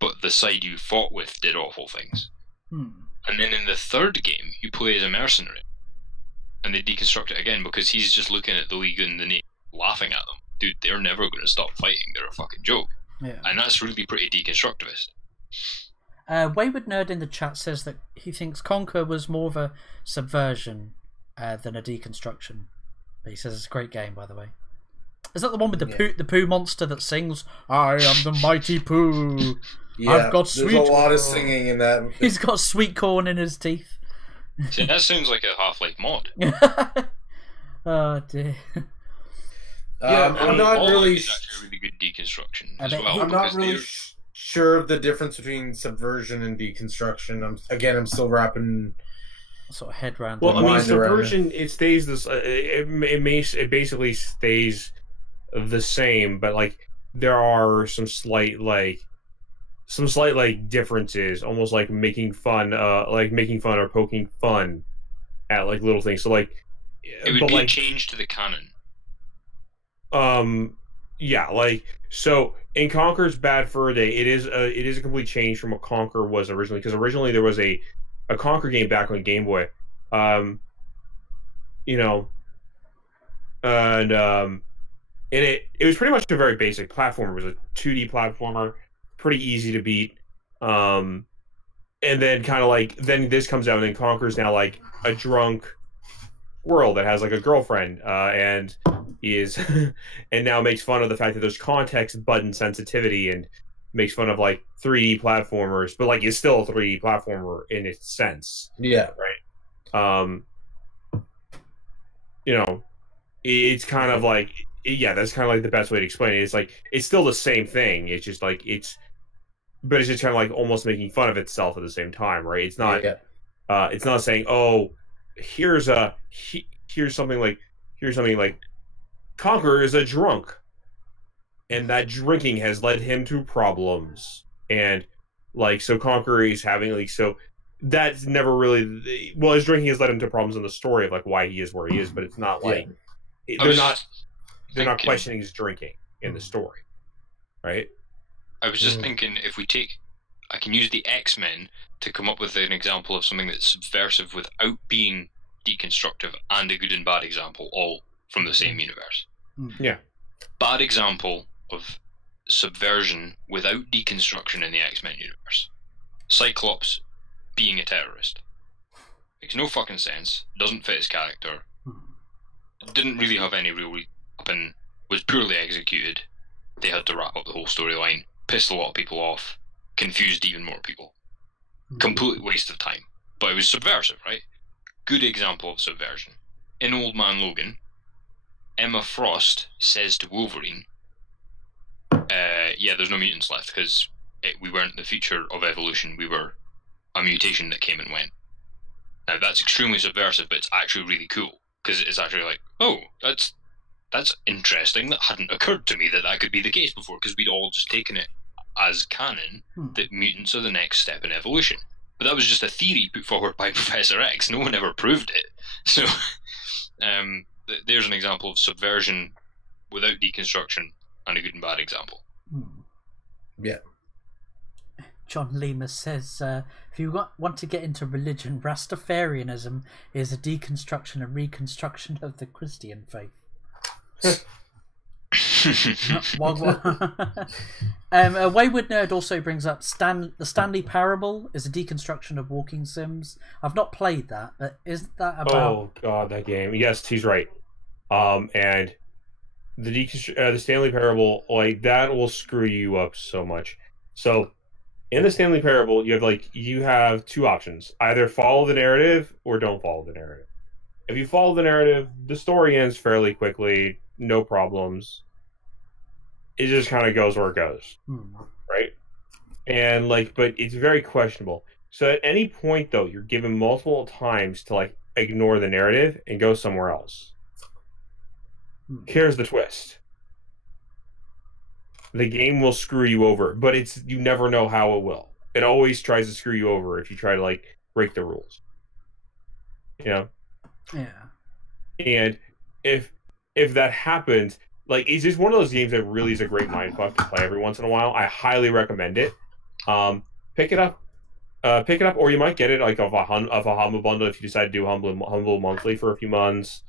But the side you fought with did awful things. And then in the third game, you play as a mercenary. And they deconstruct it again because he's just looking at the League and the Navy laughing at them. Dude, they're never going to stop fighting. They're a fucking joke. Yeah. And that's really pretty deconstructivist. Wayward Nerd in the chat says that he thinks Conquer was more of a subversion than a deconstruction. But he says it's a great game, by the way. Is that the one with the poo monster that sings, "I am the mighty poo"? Yeah, I've got sweet. There's a lot of singing in that. He's got sweet corn in his teeth. See, that sounds like a Half-Life mod. Oh dear. I'm not really. It's actually a really good deconstruction as I'm well. not really sure of the difference between subversion and deconstruction. I'm still wrapping sort of head round. Well, I mean, subversion, it stays this. It basically stays the same, but like there are some slight differences, almost like making fun or poking fun at like little things. So like it would be a change to the canon. Yeah, like so in Conker's Bad Fur Day, it is a complete change from what Conker was originally, because originally there was a Conker game back on Game Boy, you know, and it was pretty much a very basic platformer. It was a 2D platformer, pretty easy to beat, and then kind of like then this comes out, and then Conker's now like a drunk squirrel that has like a girlfriend, and is and now makes fun of the fact that there's context button sensitivity, and makes fun of like 3D platformers, but like it's still a 3D platformer in its sense. Yeah. Right. You know, it's kind of like, yeah, that's kind of like the best way to explain it. It's like it's still the same thing. It's just like but it's just kind of like almost making fun of itself at the same time, right? It's not. Yeah. It's not saying, oh, here's something like Conker is a drunk, and that drinking has led him to problems, and like so Conker is having like so that's never really his drinking has led him to problems in the story of like why he is where he is, but it's not like they're not questioning his drinking in the story, right? I was just thinking if I can use the X-Men to come up with an example of something that's subversive without being deconstructive, and a good and bad example all from the same universe. Yeah. Bad example of subversion without deconstruction in the X-Men universe. Cyclops being a terrorist. Makes no fucking sense, doesn't fit his character, didn't really have any real weapon, was poorly executed, they had to wrap up the whole storyline, pissed a lot of people off, confused even more people. Complete waste of time. But it was subversive, right? Good example of subversion. In Old Man Logan, Emma Frost says to Wolverine, yeah, there's no mutants left because we weren't the future of evolution, we were a mutation that came and went. Now that's extremely subversive, but it's actually really cool because it's actually like, oh, that's interesting. That hadn't occurred to me that could be the case before, because we'd all just taken it as canon that mutants are the next step in evolution. But that was just a theory put forward by Professor X. No one ever proved it. So there's an example of subversion without deconstruction, and a good and bad example. Yeah. John Lima says, if you want to get into religion, Rastafarianism is a deconstruction and reconstruction of the Christian faith. A Wayward Nerd also brings up the Stanley Parable is a deconstruction of walking sims. I've not played that, but is that about... Oh god, that game. Yes, he's right. And the Stanley Parable, like, that will screw you up so much. So in the Stanley Parable, you have two options: either follow the narrative or don't follow the narrative. If you follow the narrative, the story ends fairly quickly, no problems. It just kind of goes where it goes, right? And but it's very questionable. So at any point, though, you're given multiple times to ignore the narrative and go somewhere else. Here's the twist: the game will screw you over, but you never know how it will. It always tries to screw you over if you try to break the rules. Yeah. And if that happens, it's just one of those games that really is a great mindfuck to play every once in a while. I highly recommend it. Pick it up, or you might get it of a Humble bundle if you decide to do Humble monthly for a few months.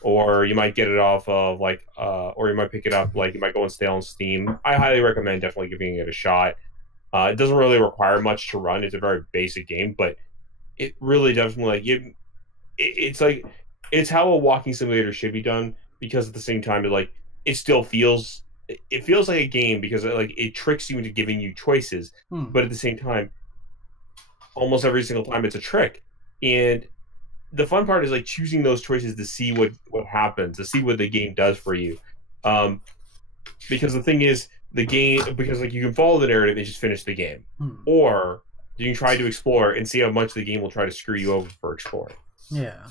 Or you might get it off of or you might pick it up you might go and stay on Steam. I highly recommend definitely giving it a shot. It doesn't really require much to run. It's a very basic game, but it really definitely it's how a walking simulator should be done, because at the same time it still feels like a game, because it tricks you into giving you choices, but at the same time almost every single time it's a trick. And the fun part is choosing those choices to see what happens, to see what the game does for you. Because the thing is, the game, because you can follow the narrative and just finish the game, or you can try to explore and see how much the game will try to screw you over for exploring. Yeah.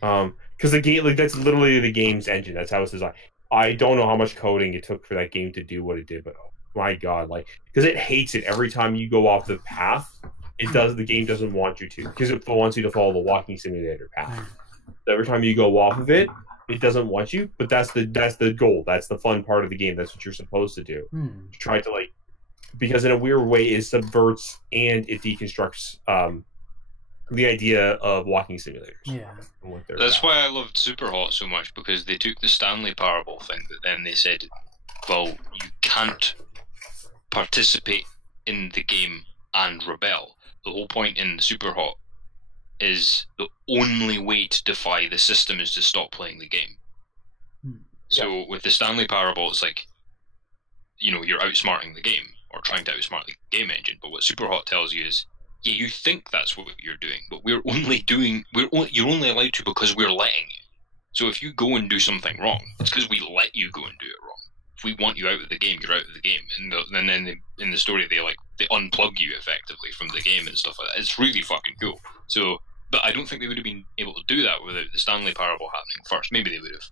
Because the game, that's literally the game's engine. That's how it's designed. I don't know how much coding it took for that game to do what it did, but oh my god, because it hates it every time you go off the path. The game doesn't want you to, because it wants you to follow the walking simulator path. So every time you go off of it, it doesn't want you, but that's the goal. That's the fun part of the game. That's what you're supposed to do. Try to because in a weird way it subverts and it deconstructs the idea of walking simulators. Yeah. That's why I loved Superhot so much, because they took the Stanley Parable thing, but then they said, well, you can't participate in the game and rebel. The whole point in Superhot is the only way to defy the system is to stop playing the game. So with the Stanley Parable, it's you're outsmarting the game, or trying to outsmart the game engine, but what Superhot tells you is, yeah, you think that's what you're doing, but you're only allowed to because we're letting you. So if you go and do something wrong, it's because we let you go and do it wrong. If we want you out of the game, you're out of the game. And then in the story, they unplug you effectively from the game and stuff like that. It's really fucking cool. So, but I don't think they would have been able to do that without the Stanley Parable happening first. Maybe they would have,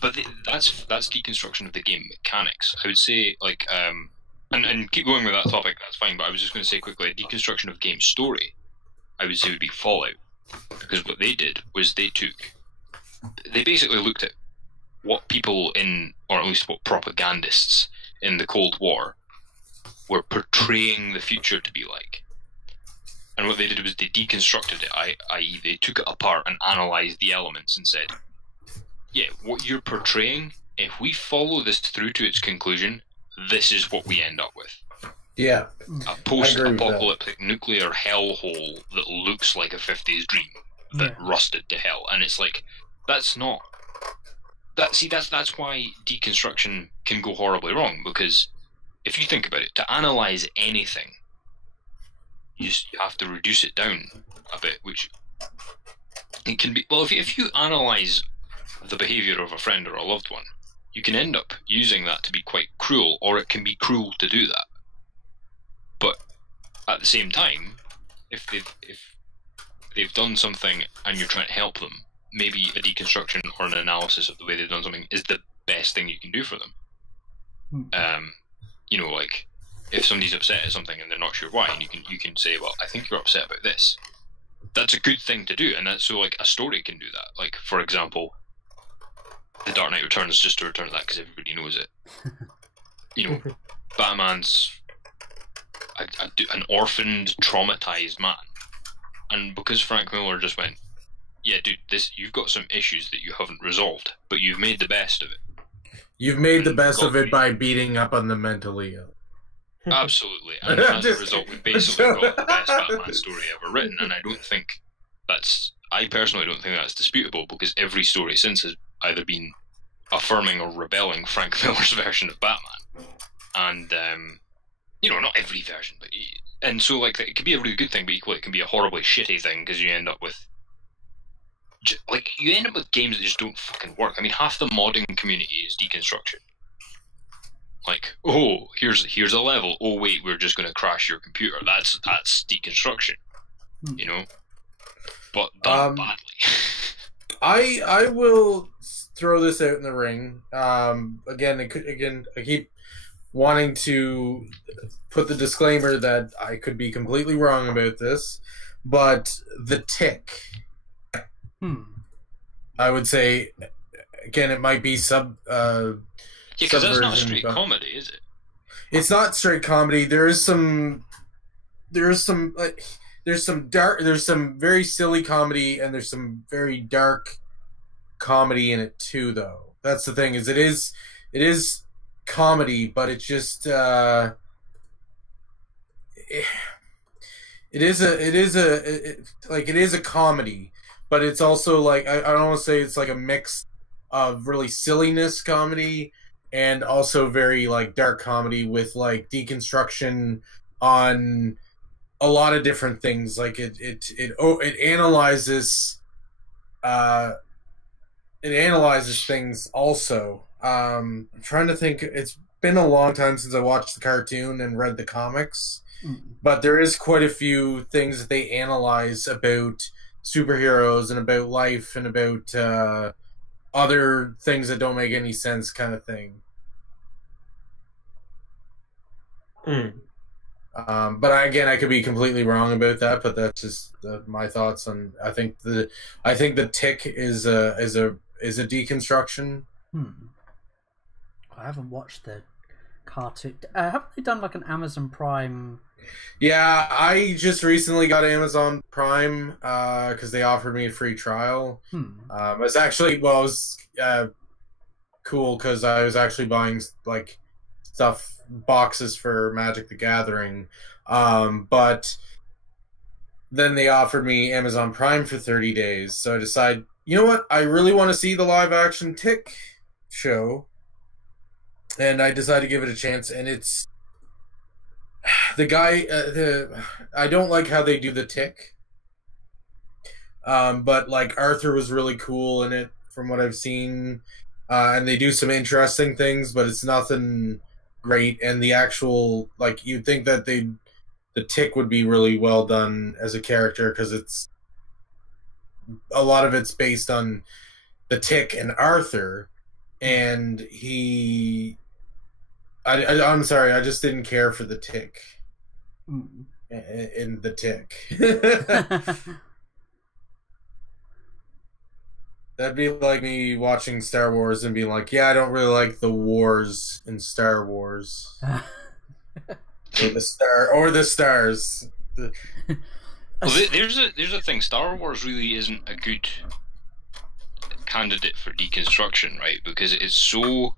but that's deconstruction of the game mechanics. I would say and keep going with that topic. That's fine. But I was just going to say quickly, deconstruction of game story, I would say would be Fallout, because what they did was they basically looked at what people or at least what propagandists in the Cold War were portraying the future to be like. And what they did was they deconstructed it, i.e. they took it apart and analysed the elements and said, yeah, what you're portraying, if we follow this through to its conclusion, this is what we end up with. Yeah. A post-apocalyptic nuclear hellhole that looks like a 50s dream that rusted to hell. And it's that's not... That's why deconstruction can go horribly wrong, because if you think about it, to analyse anything, you have to reduce it down a bit, which it can be... Well, if you analyse the behaviour of a friend or a loved one, you can end up using that to be quite cruel, or it can be cruel to do that. But at the same time, if they've done something and you're trying to help them, maybe a deconstruction or an analysis of the way they've done something is the best thing you can do for them. If somebody's upset at something and they're not sure why, and you can say, well, I think you're upset about this. That's a good thing to do, and that's so a story can do that. For example, The Dark Knight Returns, just to return to that because everybody knows it. Batman's an orphaned, traumatized man, and because Frank Miller just went, yeah, dude, you've got some issues that you haven't resolved, but you've made the best of it. You've made the And best of got it me. by beating up on the mentally ill. Absolutely, and as a result, we've basically got the best Batman story ever written, and I personally don't think that's disputable, because every story since has either been affirming or rebelling Frank Miller's version of Batman, and not every version, and so like it could be a really good thing, but equally it can be a horribly shitty thing, because you end up with games that just don't fucking work. I mean, half the modding community is deconstruction. Like, oh, here's a level. Oh wait, we're just going to crash your computer. That's deconstruction, but done badly. I will throw this out in the ring. Again, I keep wanting to put the disclaimer that I could be completely wrong about this, but The Tick. I would say, again, it might be because that's not a straight comedy, is it? It's not straight comedy. There's some very silly comedy, and there's some very dark comedy in it too, though. That's the thing, it is comedy, but it's just it is a comedy, but it's also like I don't want to say it's like a mix of really silliness comedy and also very like dark comedy with like deconstruction on a lot of different things. Like it analyzes things also. I'm trying to think. It's been a long time since I watched the cartoon and read the comics, but there is quite a few things that they analyze about superheroes and about life and about other things that don't make any sense, kind of thing. But I could be completely wrong about that. But that's just my thoughts on. I think the Tick is a deconstruction. I haven't watched the cartoon. Haven't they done like an Amazon Prime? Yeah, I just recently got Amazon Prime because they offered me a free trial. It's actually it was cool because I was actually buying like boxes for Magic the Gathering, but then they offered me Amazon Prime for 30 days. So I decided, you know what, I really want to see the live action Tick show, and I decided to give it a chance. And it's the guy. I don't like how they do the Tick, but like Arthur was really cool in it from what I've seen, and they do some interesting things, but it's nothing great. And the actual, like, you'd think that the Tick would be really well done as a character, because it's a lot of it's based on the Tick and Arthur, and I'm sorry, I just didn't care for the Tick in the Tick. That'd be like me watching Star Wars and being like, yeah, I don't really like the wars in Star Wars. or the stars. Well, there's a thing. Star Wars really isn't a good candidate for deconstruction, right? Because it's so.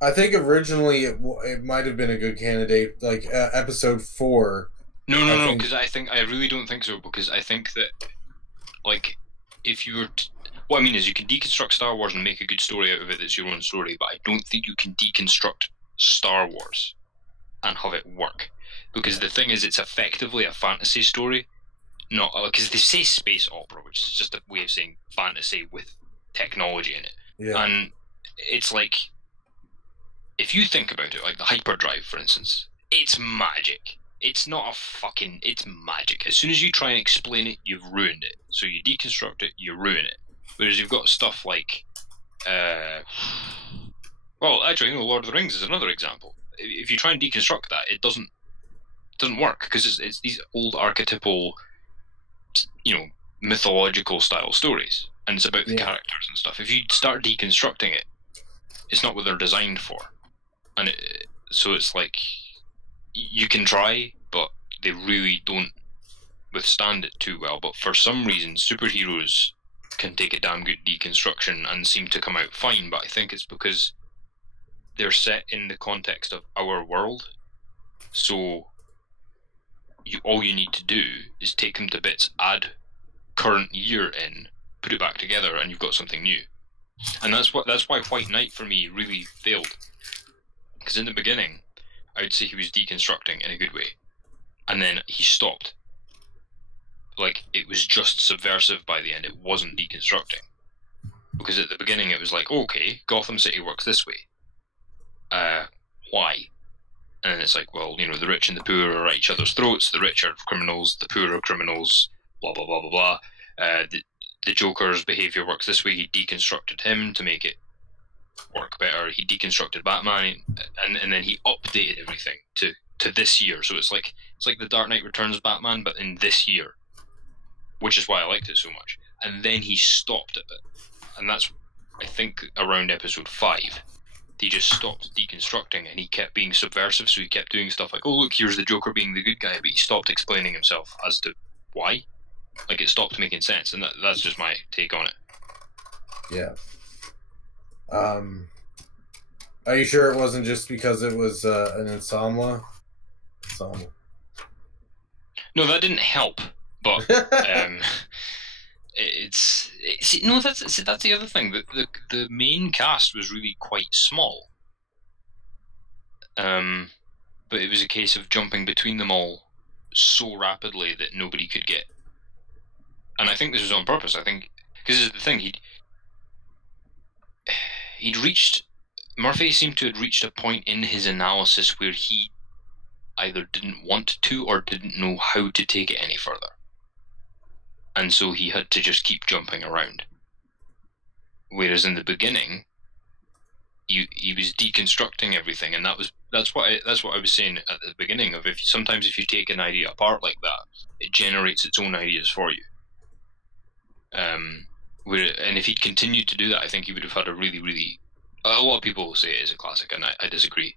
I think originally it might have been a good candidate, like episode 4. No, because I really don't think so. Because I think that, like, if you were, what I mean is, you can deconstruct Star Wars and make a good story out of it that's your own story, but I don't think you can deconstruct Star Wars and have it work. Because the thing is, it's effectively a fantasy story, not because they say space opera, which is just a way of saying fantasy with technology in it. Yeah. And it's like, if you think about it, like the hyperdrive, for instance, it's magic. It's magic. As soon as you try and explain it, you've ruined it. So you deconstruct it, you ruin it. Whereas you've got stuff like, well, actually, Lord of the Rings is another example. If you try and deconstruct that, it doesn't work, because it's these old archetypal, mythological style stories, and it's about the characters and stuff. If you start deconstructing it, it's not what they're designed for, and so it's like, you can try, but they really don't withstand it too well, but for some reason superheroes can take a damn good deconstruction and seem to come out fine, but I think it's because they're set in the context of our world, so all you need to do is take them to bits, add current year in, put it back together, and you've got something new. And that's why White Knight for me really failed, because in the beginning I would say he was deconstructing in a good way, and then he stopped. Like, it was just subversive by the end, it wasn't deconstructing. Because at the beginning it was like, okay, Gotham City works this way. Why? And then it's like, well, you know, the rich and the poor are at each other's throats, the rich are criminals, the poor are criminals, blah, blah, blah, blah, blah. The Joker's behaviour works this way, he deconstructed him to make it work better, he deconstructed Batman, and then he updated everything to this year, so it's like the Dark Knight Returns Batman, but in this year. Which is why I liked it so much. And then he stopped at it. And that's, I think, around episode 5. He just stopped deconstructing and he kept being subversive, so he kept doing stuff like, oh look, here's the Joker being the good guy, but he stopped explaining himself as to why. Like, it stopped making sense, and that's just my take on it. Yeah. Are you sure it wasn't just because it was an ensemble? No, that didn't help. But it's no, that's the other thing. The main cast was really quite small. But it was a case of jumping between them all so rapidly that nobody could get. And I think this was on purpose. I think because this is the thing, he'd reached. Murphy seemed to have reached a point in his analysis where he either didn't want to or didn't know how to take it any further. And so he had to just keep jumping around. Whereas in the beginning, he was deconstructing everything, and that's what I was saying at the beginning of sometimes if you take an idea apart like that, it generates its own ideas for you. And if he'd continued to do that, I think he would have had a really, really. A lot of people say it is a classic, and I disagree.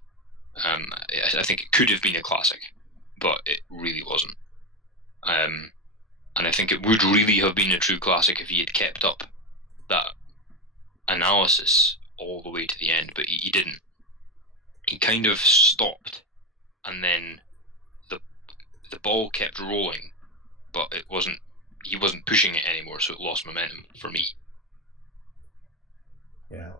I think it could have been a classic, but it really wasn't. And I think it would really have been a true classic if he had kept up that analysis all the way to the end, but he didn't. He kind of stopped, and then the ball kept rolling, but he wasn't pushing it anymore, so it lost momentum for me. Yeah.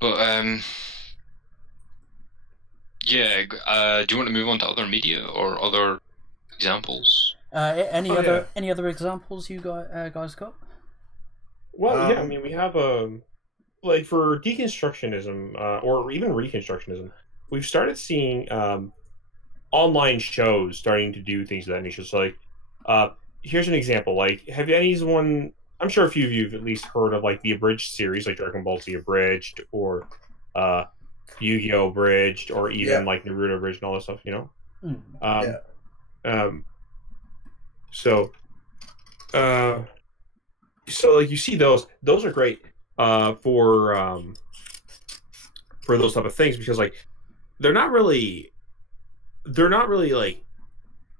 But yeah. Do you want to move on to other media or other examples? Any other examples you guys got? Well, yeah. I mean, we have like for deconstructionism or even reconstructionism, we've started seeing online shows starting to do things of that nature. So, like, here's an example. Like, have anyone? I'm sure a few of you have at least heard of like the abridged series, like Dragon Ball Z abridged, or Yu-Gi-Oh abridged, or even like Naruto abridged and all that stuff. You know. So like you see those are great for those type of things, because like they're not really like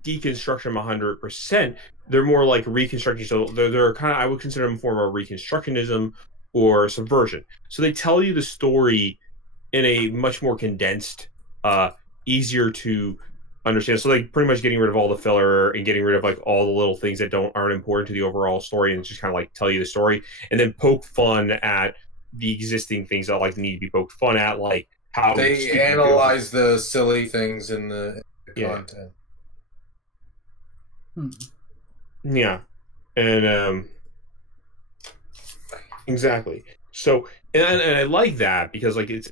deconstruction 100%. They're more like reconstruction. So they're kind of, I would consider them form of reconstructionism or subversion. So they tell you the story in a much more condensed, easier to understand. So like pretty much getting rid of all the filler and getting rid of like all the little things that aren't important to the overall story, and just kind of like tell you the story, and then poke fun at the existing things that like need to be poked fun at, like how they analyze the silly things in the content. Yeah, and exactly. So, and I like that because like it's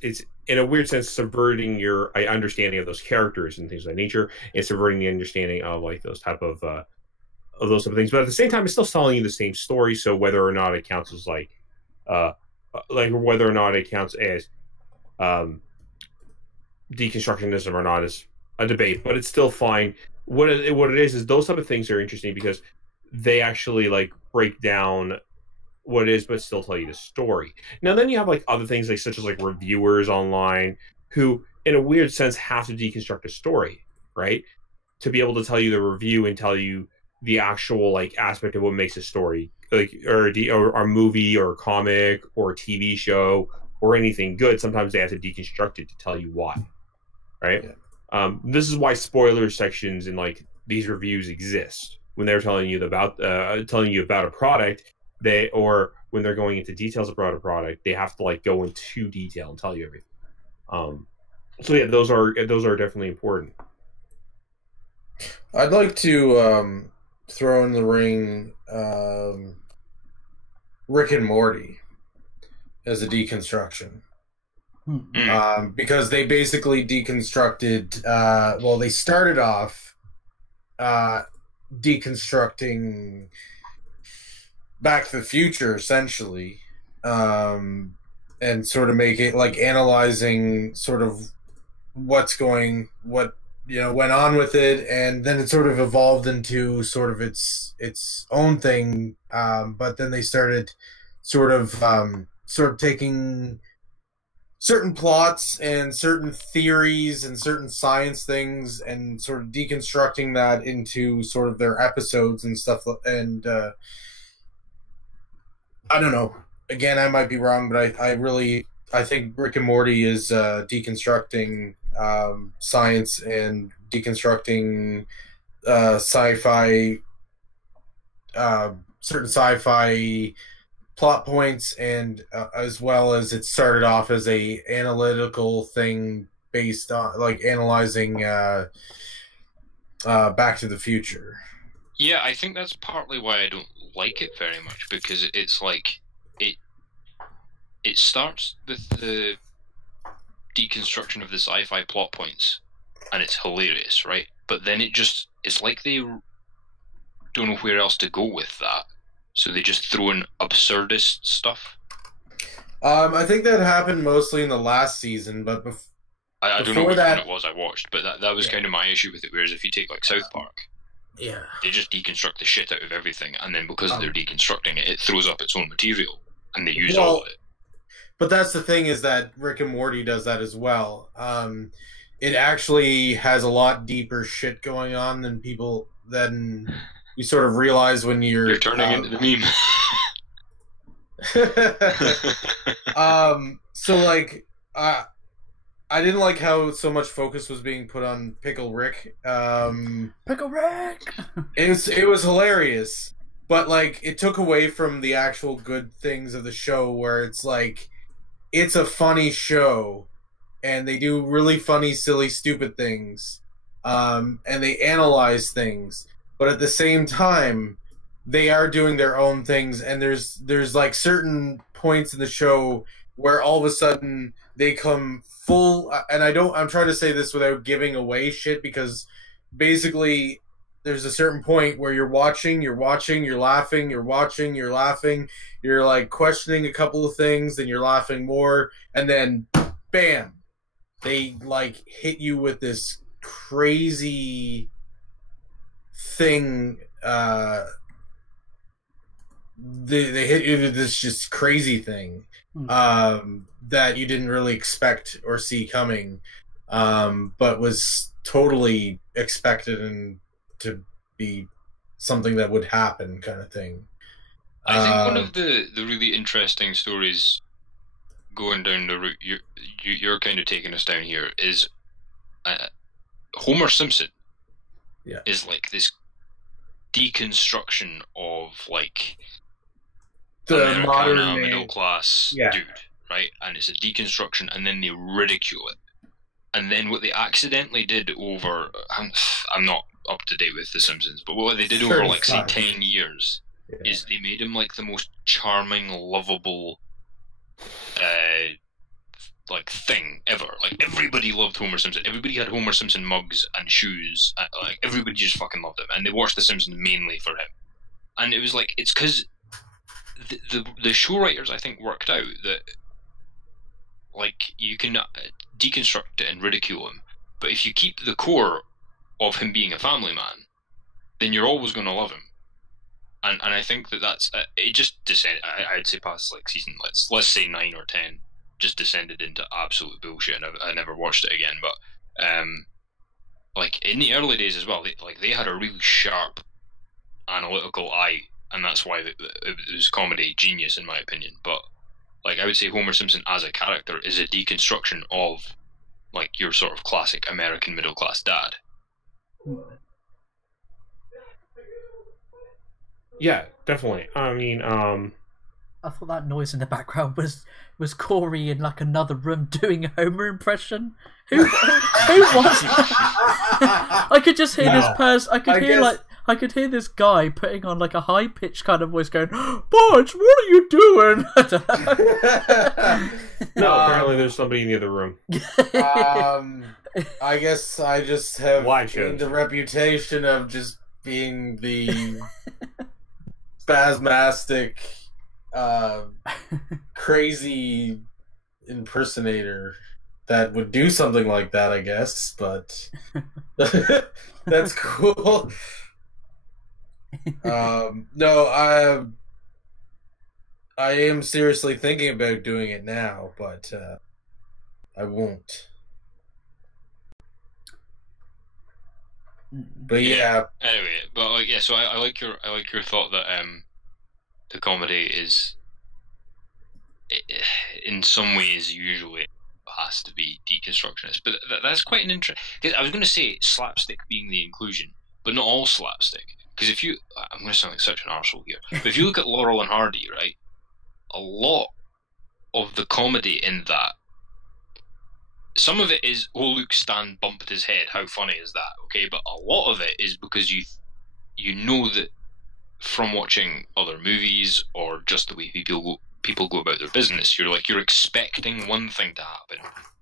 in a weird sense subverting your understanding of those characters and things of that nature. It's subverting the understanding of like those type of things. But at the same time, it's still telling you the same story. So whether or not it counts as like whether or not it counts as deconstructionism or not is a debate, but it's still fine. What it is those type of things are interesting because they actually like break down what it is, but still tell you the story. Now, then you have like other things like such as like reviewers online who, in a weird sense, have to deconstruct a story, right? To be able to tell you the review and tell you the actual like aspect of what makes a story, like or a movie or a comic or a TV show or anything good. Sometimes they have to deconstruct it to tell you why, right? Yeah. This is why spoiler sections in like these reviews exist. When they're telling you about a product, or when they're going into details about a product, they have to like go into detail and tell you everything. So yeah, those are definitely important. I'd like to throw in the ring Rick and Morty as a deconstruction. Because they basically deconstructed, they started off deconstructing Back to the Future, essentially, and sort of make it like analyzing sort of what went on with it, and then it sort of evolved into sort of its own thing. But then they started sort of taking certain plots and certain theories and certain science things and sort of deconstructing that into sort of their episodes and stuff. And I don't know. Again, I might be wrong, but I think Rick and Morty is deconstructing science and deconstructing sci-fi, certain sci-fi plot points, and as well as it started off as a analytical thing based on like analyzing Back to the Future. Yeah, I think that's partly why I don't like it very much, because it's like it starts with the deconstruction of the sci-fi plot points, and it's hilarious, right? But then it's like they don't know where else to go with that, so they just throw in absurdist stuff. I think that happened mostly in the last season, but I don't know which one it was I watched, but that was kind of my issue with it. Whereas if you take like South Park, they just deconstruct the shit out of everything, and then because they're deconstructing it, it throws up its own material, and they use all of it. But that's the thing, is that Rick and Morty does that as well. It actually has a lot deeper shit going on than you sort of realize when you're turning into the meme. So like, I didn't like how so much focus was being put on Pickle Rick. Pickle Rick. It was hilarious, but like it took away from the actual good things of the show, where it's like it's a funny show, and they do really funny, silly, stupid things, and they analyze things, but at the same time, they are doing their own things, and there's like certain points in the show where all of a sudden they come full, and I'm trying to say this without giving away shit, because basically there's a certain point where you're watching, you're laughing, you're watching, you're laughing, you're like questioning a couple of things, then you're laughing more, and then bam, they like hit you with this crazy thing. They hit you with this just crazy thing that you didn't really expect or see coming, but was totally expected and to be something that would happen, kind of thing. I think one of the really interesting stories going down the route you're kind of taking us down here is Homer Simpson. Yeah, is like this deconstruction of like the modern middle class dude, right? And it's a deconstruction, and then they ridicule it. And then what they accidentally did over, I'm not up to date with The Simpsons, but what they did over like say 10 years is they made him like the most charming, lovable like thing ever. Like everybody loved Homer Simpson. Everybody had Homer Simpson mugs and shoes. Like everybody just fucking loved him, and they watched The Simpsons mainly for him. And it was like, it's because the show writers, I think, worked out that like you can deconstruct it and ridicule him, but if you keep the core of him being a family man, then you're always going to love him. and I think that's it. Just descended. I'd say past like season, let's say 9 or 10, just descended into absolute bullshit, and I never watched it again. But like in the early days as well, they had a really sharp analytical eye, and that's why it was comedy genius in my opinion. But like I would say Homer Simpson as a character is a deconstruction of like your sort of classic American middle class dad. Yeah, definitely. I mean, I thought that noise in the background was Corey in like another room doing a Homer impression. Who was that? I could just hear this person. I could hear this guy putting on like a high pitched kind of voice, going, "Budge, what are you doing?" No, apparently there's somebody in the other room. I guess I just have Live shows. gained the reputation of just being the spasmastic, crazy impersonator that would do something like that, I guess, but that's cool. No, I am seriously thinking about doing it now, but I won't. But yeah. Anyway, but like yeah, so I like your thought that the comedy is in some ways usually has to be deconstructionist, but that's quite an interesting. Because I was going to say slapstick being the inclusion, but not all slapstick. Because if you, I'm going to sound like such an arsehole here, but if you look at Laurel and Hardy, right, a lot of the comedy in that, some of it is, oh look, Stan bumped his head, how funny is that? Okay, but a lot of it is because you know that from watching other movies or just the way people go about their business, you're expecting one thing to happen,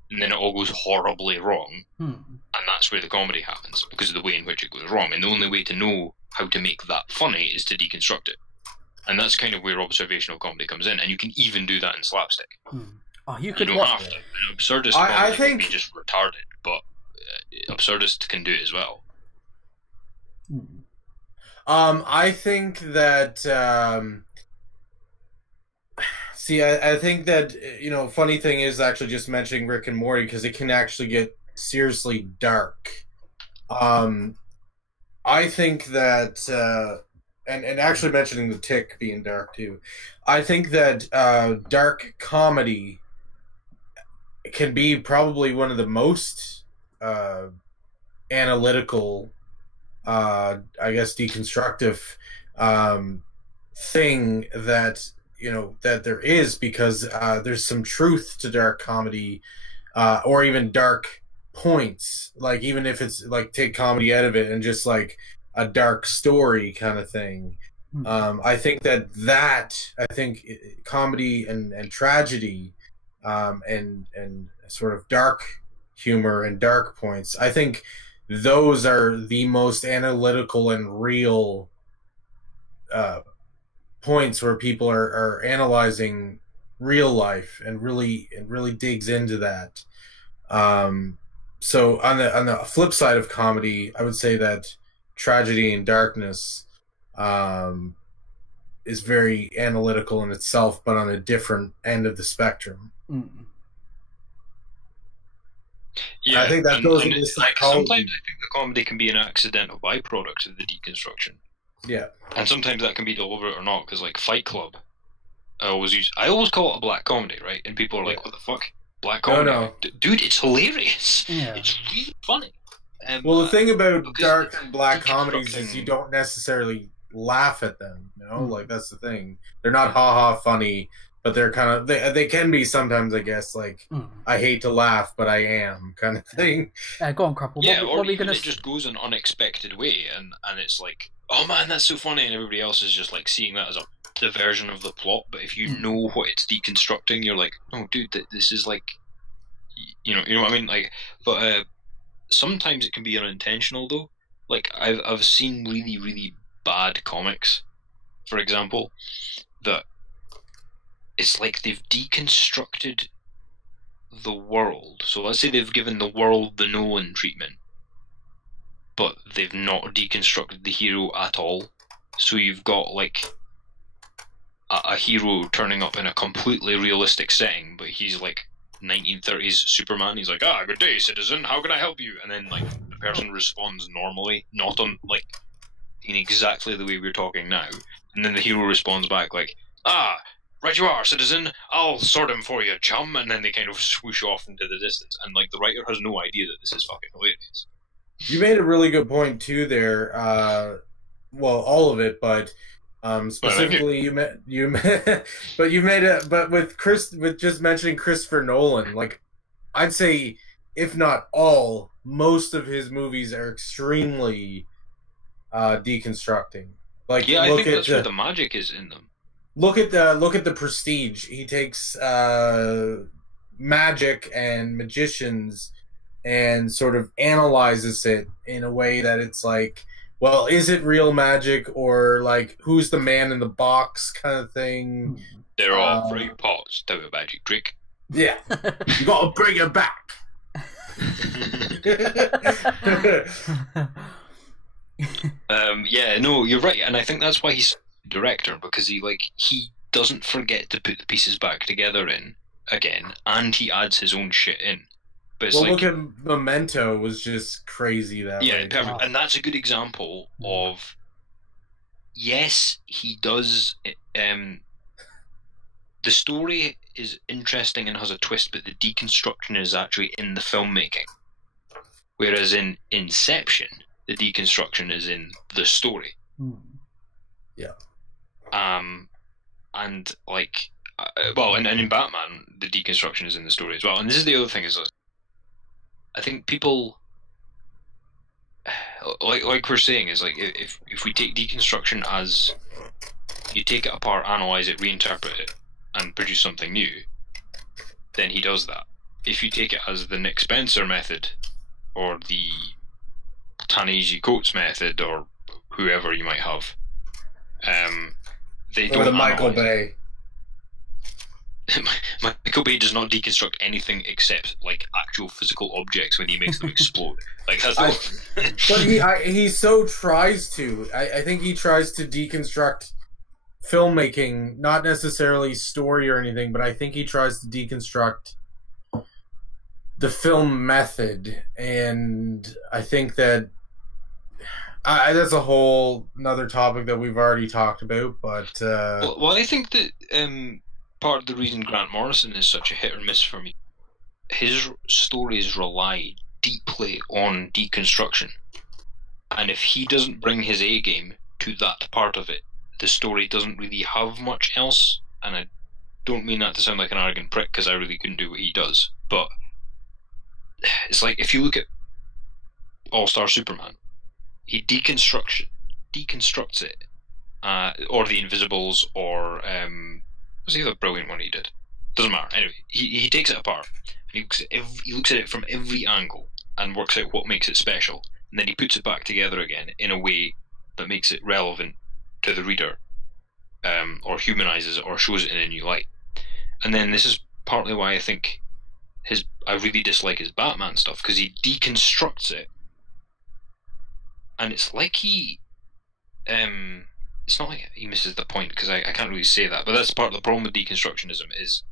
and then it all goes horribly wrong, and that's where the comedy happens because of the way in which it goes wrong. And the only way to know how to make that funny is to deconstruct it, and that's kind of where observational comedy comes in. And you can even do that in slapstick. Oh, you don't have to. An absurdist comedy can be just retarded, but absurdists can do it as well. I think that see, I think that, you know, funny thing is actually just mentioning Rick and Morty because it can actually get seriously dark. I think that and actually mentioning The Tick being dark too. I think that dark comedy can be probably one of the most analytical, I guess, deconstructive thing that, you know, that there is, because there's some truth to dark comedy, or even dark points. Like, even if it's like, take comedy out of it and just like a dark story kind of thing. I think I think comedy and tragedy, and sort of dark humor and dark points, I think those are the most analytical and real points where people are analyzing real life and really digs into that. So on the flip side of comedy, I would say that tragedy and darkness is very analytical in itself, but on a different end of the spectrum. Yeah, I think that goes into psychology. Sometimes I think the comedy can be an accidental byproduct of the deconstruction. Yeah, and sometimes that can be deliberate or not. Because like Fight Club, I always call it a black comedy, right? And people are like, "What the fuck, black comedy?" No. Dude, it's hilarious. Yeah. It's really funny. Well, the thing about dark and black comedies is you don't necessarily laugh at them. You know, like that's the thing. They're not ha funny, but they're kind of they can be sometimes. I guess like I hate to laugh, but I am kind of thing. Go on, Crapple. Yeah, what are you gonna? It just goes an unexpected way, and it's like, oh man, that's so funny, and everybody else is just like seeing that as a diversion of the plot. But if you know what it's deconstructing, you're like, oh, dude, this is like, you know what I mean? Like, but sometimes it can be unintentional though. Like I've seen really, really bad comics, for example, that it's like they've deconstructed the world. So let's say they've given the world the Nolan treatment, but they've not deconstructed the hero at all. So you've got like a hero turning up in a completely realistic setting, but he's like 1930s Superman. He's like, good day, citizen. How can I help you? And then like the person responds normally, not on like in exactly the way we're talking now. And then the hero responds back like, right you are, citizen. I'll sort him for you, chum. And then they kind of swoosh off into the distance. And like the writer has no idea that this is fucking hilarious. You made a really good point too there. Well, all of it, but specifically but with just mentioning Christopher Nolan, like I'd say if not all, most of his movies are extremely deconstructing. Like, yeah, I think that's where the magic is in them. Look at the Prestige. He takes magic and magicians and sort of analyzes it in a way that it's like, well, is it real magic, or like who's the man in the box kind of thing? They're all free pots to a magic trick. Yeah, you got to bring it back. Yeah, no, you're right, and I think that's why he's a director, because he doesn't forget to put the pieces back together in again, and he adds his own shit in. But it's look at Memento, was just crazy that way. Perfect, and that's a good example of, yes, he does. The story is interesting and has a twist, but the deconstruction is actually in the filmmaking, whereas in Inception, the deconstruction is in the story. Yeah. And like, and in Batman, the deconstruction is in the story as well. And this is the other thing is, I think people, like we're saying, is like if we take deconstruction as you take it apart, analyze it, reinterpret it, and produce something new, then he does that. If you take it as the Nick Spencer method, or the Ta-Nehisi Coates method, or whoever you might have, they don't. Or the Michael Bay. Michael Bay does not deconstruct anything except like actual physical objects when he makes them explode. Like that's but he so tries to. I think he tries to deconstruct filmmaking, not necessarily story or anything, but I think he tries to deconstruct the film method, and I think that that's a whole another topic that we've already talked about. But well, I think that part of the reason Grant Morrison is such a hit or miss for me, his stories rely deeply on deconstruction, and if he doesn't bring his A game to that part of it, the story doesn't really have much else. And I don't mean that to sound like an arrogant prick, because I really couldn't do what he does, but it's like if you look at All-Star Superman, he deconstructs it, or The Invisibles, or what's the other brilliant one he did? Doesn't matter. Anyway, he takes it apart, and he looks at it from every angle and works out what makes it special, and then he puts it back together again in a way that makes it relevant to the reader, or humanizes it, or shows it in a new light. And then this is partly why I think I really dislike his Batman stuff, because he deconstructs it, and it's like it's not like he misses the point, because I can't really say that, but that's part of the problem with deconstructionism, is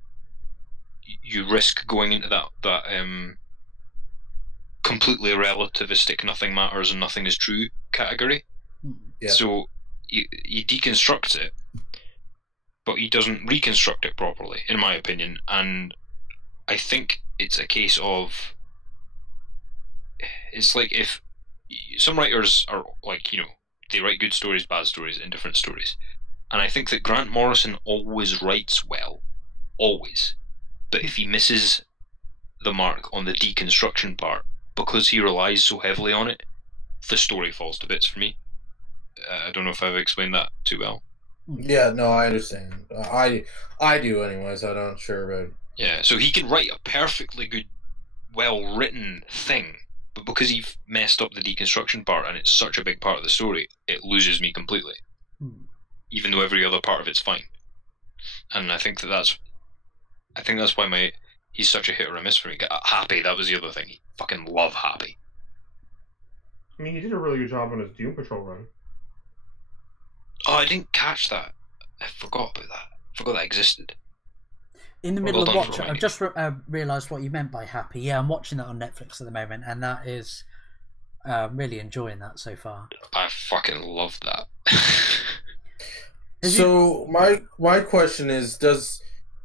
you risk going into that completely relativistic, nothing matters and nothing is true category. Yeah. So he deconstructs it, but he doesn't reconstruct it properly, in my opinion. And I think it's a case of, it's like if some writers are like, they write good stories, bad stories, indifferent stories, and I think that Grant Morrison always writes well, always, but if he misses the mark on the deconstruction part, because he relies so heavily on it, the story falls to bits for me. I don't know if I've explained that too well. Yeah, no, I understand. I do anyways. I'm not sure about. Yeah, so he can write a perfectly good, well-written thing, but because he messed up the deconstruction part, and it's such a big part of the story, it loses me completely. Even though every other part of it's fine. And I think that's why he's such a hit or a miss for me. Happy, that was the other thing. He fucking love Happy. I mean, he did a really good job on his Doom Patrol run. Oh, I didn't catch that. I forgot about that. I forgot that existed. In the Well, middle well of done watching, for I've just realised what you meant by happy. Yeah, I'm watching that on Netflix at the moment, and that is really enjoying that so far. I fucking love that. So my question is, does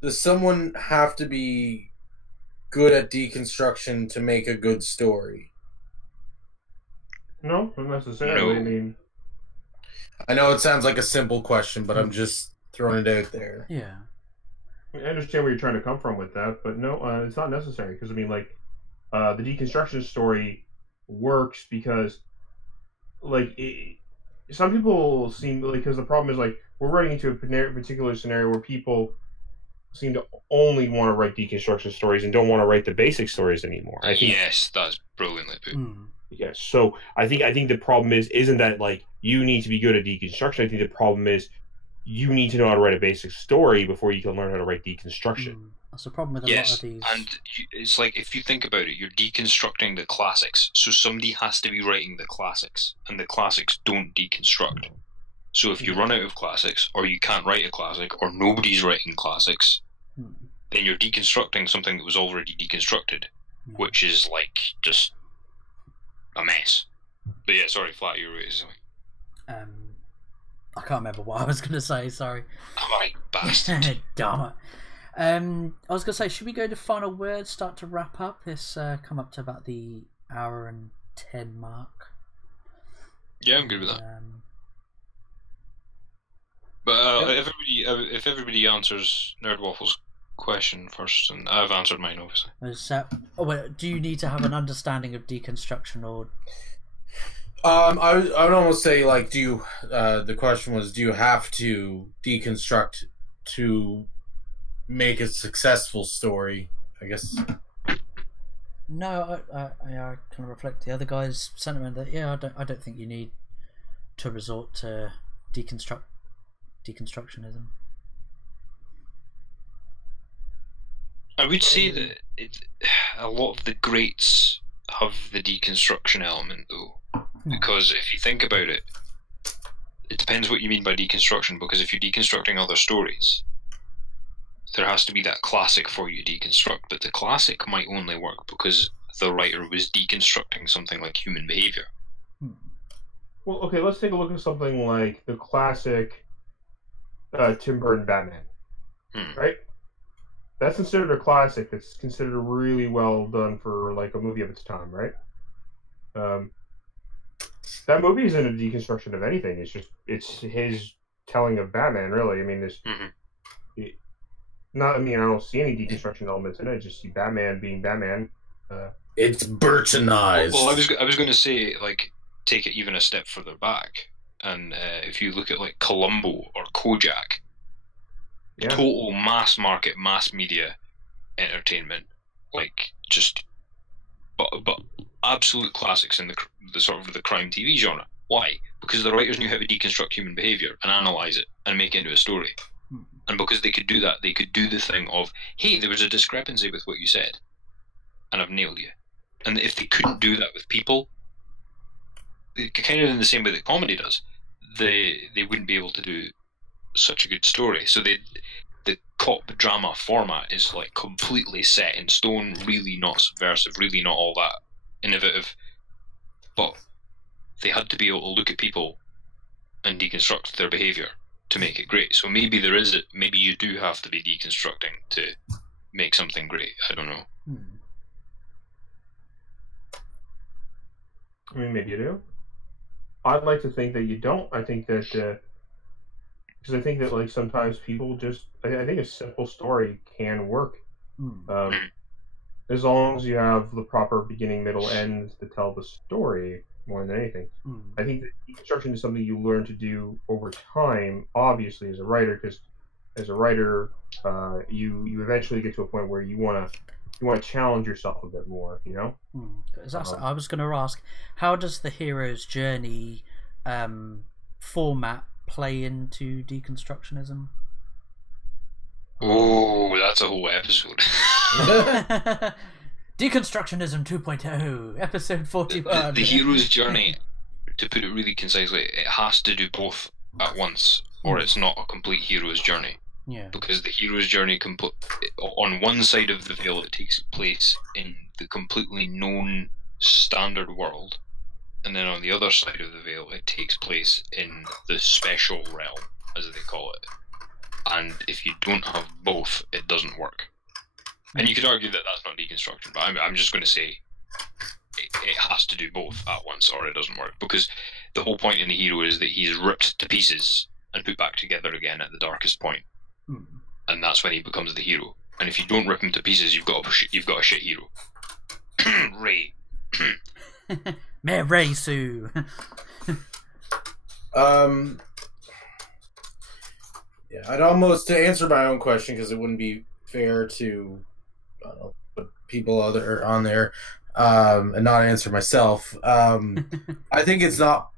someone have to be good at deconstruction to make a good story? No, not necessarily. No. I mean, I know it sounds like a simple question, but I'm just throwing it out there. Yeah. I understand where you're trying to come from with that, but no, it's not necessary because I mean, like, the deconstruction story works because, like, some people seem like because the problem is like we're running into a particular scenario where people seem to only want to write deconstruction stories and don't want to write the basic stories anymore. I think Yes, that's brilliantly put. yes. So I think the problem isn't that like you need to be good at deconstruction. I think the problem is you need to know how to write a basic story before you can learn how to write deconstruction. That's the problem with a lot of these. And it's like if you think about it, you're deconstructing the classics, so somebody has to be writing the classics, and the classics don't deconstruct. So if you run out of classics, or you can't write a classic, or nobody's writing classics, then you're deconstructing something that was already deconstructed, which is like just a mess. But yeah, sorry, Flatt, you were right. I can't remember what I was going to say. Sorry. Alright, bastard. Damn it. I was going to say, should we go to final words? Start to wrap up. It's come up to about the hour and 10 mark. Yeah, I'm good with that. But if everybody answers Nerd Waffle's question first, and I've answered mine, obviously. Do you need to have an understanding of deconstruction, or? I would almost say like, do you? The question was, do you have to deconstruct to make a successful story? I guess. No, I kind of reflect the other guy's sentiment that I don't think you need to resort to deconstructionism. I would say that a lot of the greats have the deconstruction element, though, because if you think about it, it depends what you mean by deconstruction. Because if you're deconstructing other stories, there has to be that classic for you to deconstruct, but the classic might only work because the writer was deconstructing something like human behavior. Well, okay, let's take a look at something like the classic Tim Burton Batman, right? That's considered a classic. That's considered really well done for like a movie of its time, right? That movie isn't a deconstruction of anything. It's his telling of Batman, really. I mean, I don't see any deconstruction elements in it. I just see Batman being Batman. It's Burtonized. Well, I was going to say, like, take it even a step further back, and if you look at like Columbo or Kojak, total mass market, mass media entertainment, like just, but absolute classics in the sort of the crime TV genre. Why? Because the writers knew how to deconstruct human behavior and analyze it and make it into a story. And because they could do that, they could do the thing of, hey, there was a discrepancy with what you said, and I've nailed you. And if they couldn't do that with people, kind of in the same way that comedy does, they wouldn't be able to do such a good story. So the cop drama format is like completely set in stone, really not subversive, really not all that innovative. But they had to be able to look at people and deconstruct their behavior to make it great. So maybe maybe you do have to be deconstructing to make something great. I don't know. I mean, maybe you do. I'd like to think that you don't. I think that because I think that like sometimes people just I think a simple story can work as long as you have the proper beginning, middle, end to tell the story more than anything. I think that deconstruction is something you learn to do over time, obviously, as a writer, because as a writer, you eventually get to a point where you want to challenge yourself a bit more, you know? I was going to ask, how does the hero's journey format play into deconstructionism? Oh, that's a whole episode. Deconstructionism 2.0, episode 41. The hero's journey, to put it really concisely, it has to do both at once, or it's not a complete hero's journey. Yeah. Because the hero's journey on one side of the veil, it takes place in the completely known standard world, and then on the other side of the veil, it takes place in the special realm, as they call it. And if you don't have both, it doesn't work. And you could argue that that's not deconstruction, but I'm just going to say it has to do both at once, or it doesn't work. Because the whole point in the hero is that he's ripped to pieces and put back together again at the darkest point. And that's when he becomes the hero. And if you don't rip him to pieces, you've got a shit hero. Ray. Me Ray Sue. Yeah, I'd almost to answer my own question because it wouldn't be fair to put people other on there and not answer myself. I think it's not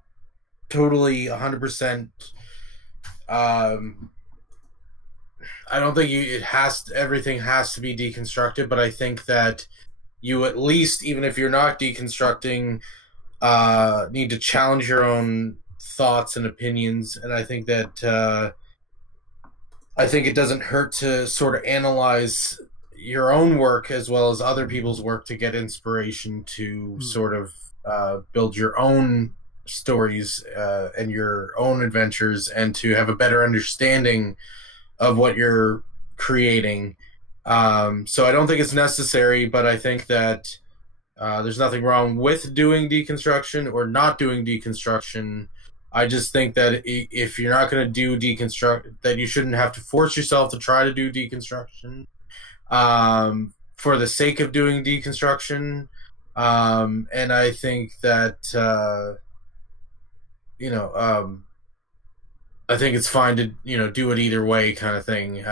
totally 100%. I don't think everything has to be deconstructed, but I think that you at least, even if you're not deconstructing, need to challenge your own thoughts and opinions. And I think that I think it doesn't hurt to sort of analyze your own work as well as other people's work to get inspiration to sort of build your own stories and your own adventures, and to have a better understanding of what you're creating. So I don't think it's necessary, but I think that there's nothing wrong with doing deconstruction or not doing deconstruction. I just think that if you're not going to do deconstruct, that you shouldn't have to force yourself to try to do deconstruction for the sake of doing deconstruction. And I think that, I think it's fine to, do it either way kind of thing.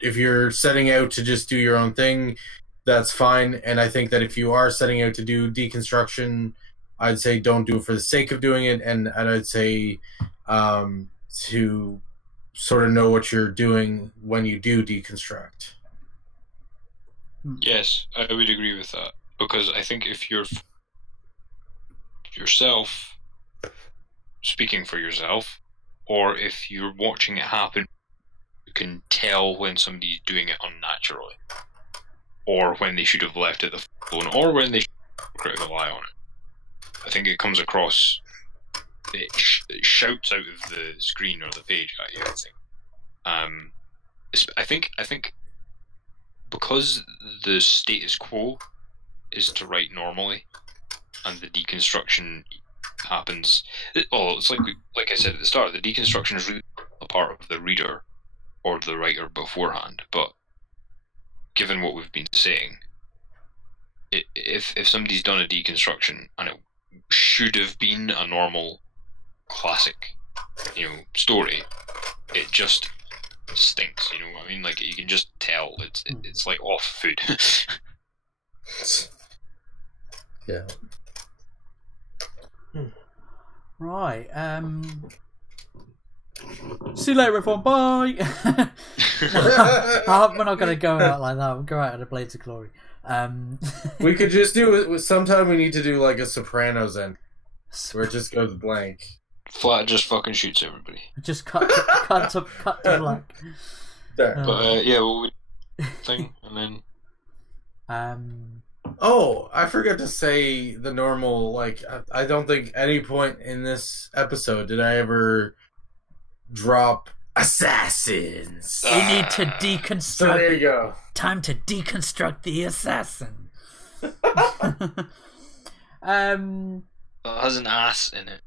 If you're setting out to just do your own thing, that's fine. And I think that if you are setting out to do deconstruction, I'd say don't do it for the sake of doing it. And I'd say to sort of know what you're doing when you do deconstruct. Yes, I would agree with that. Because I think if you're yourself, speaking for yourself, or if you're watching it happen, you can tell when somebody's doing it unnaturally, or when they should have left it alone, or when they should have a critical eye on it. I think it comes across, it shouts out of the screen or the page at you, I think. I think because the status quo is to write normally, and the deconstruction happens. It's like I said at the start, the deconstruction is really a part of the reader or the writer beforehand. But given what we've been saying, if somebody's done a deconstruction and it should have been a normal classic, story, it just stinks. You know what I mean? Like, you can just tell it's like off food. Yeah. Right. See you later, everyone. Bye. We're not going to go out like that. We'll go out in a Blades of Glory. We could just do it. Sometime we need to do like a Sopranos end, where it just goes blank. Flatt just fucking shoots everybody. Just cut to black. But yeah, well, thing, and then. Oh, I forgot to say the normal. Like, I don't think any point in this episode did I ever drop assassins. We need to deconstruct. So there you go. Time to deconstruct the assassin. It has an ass in it.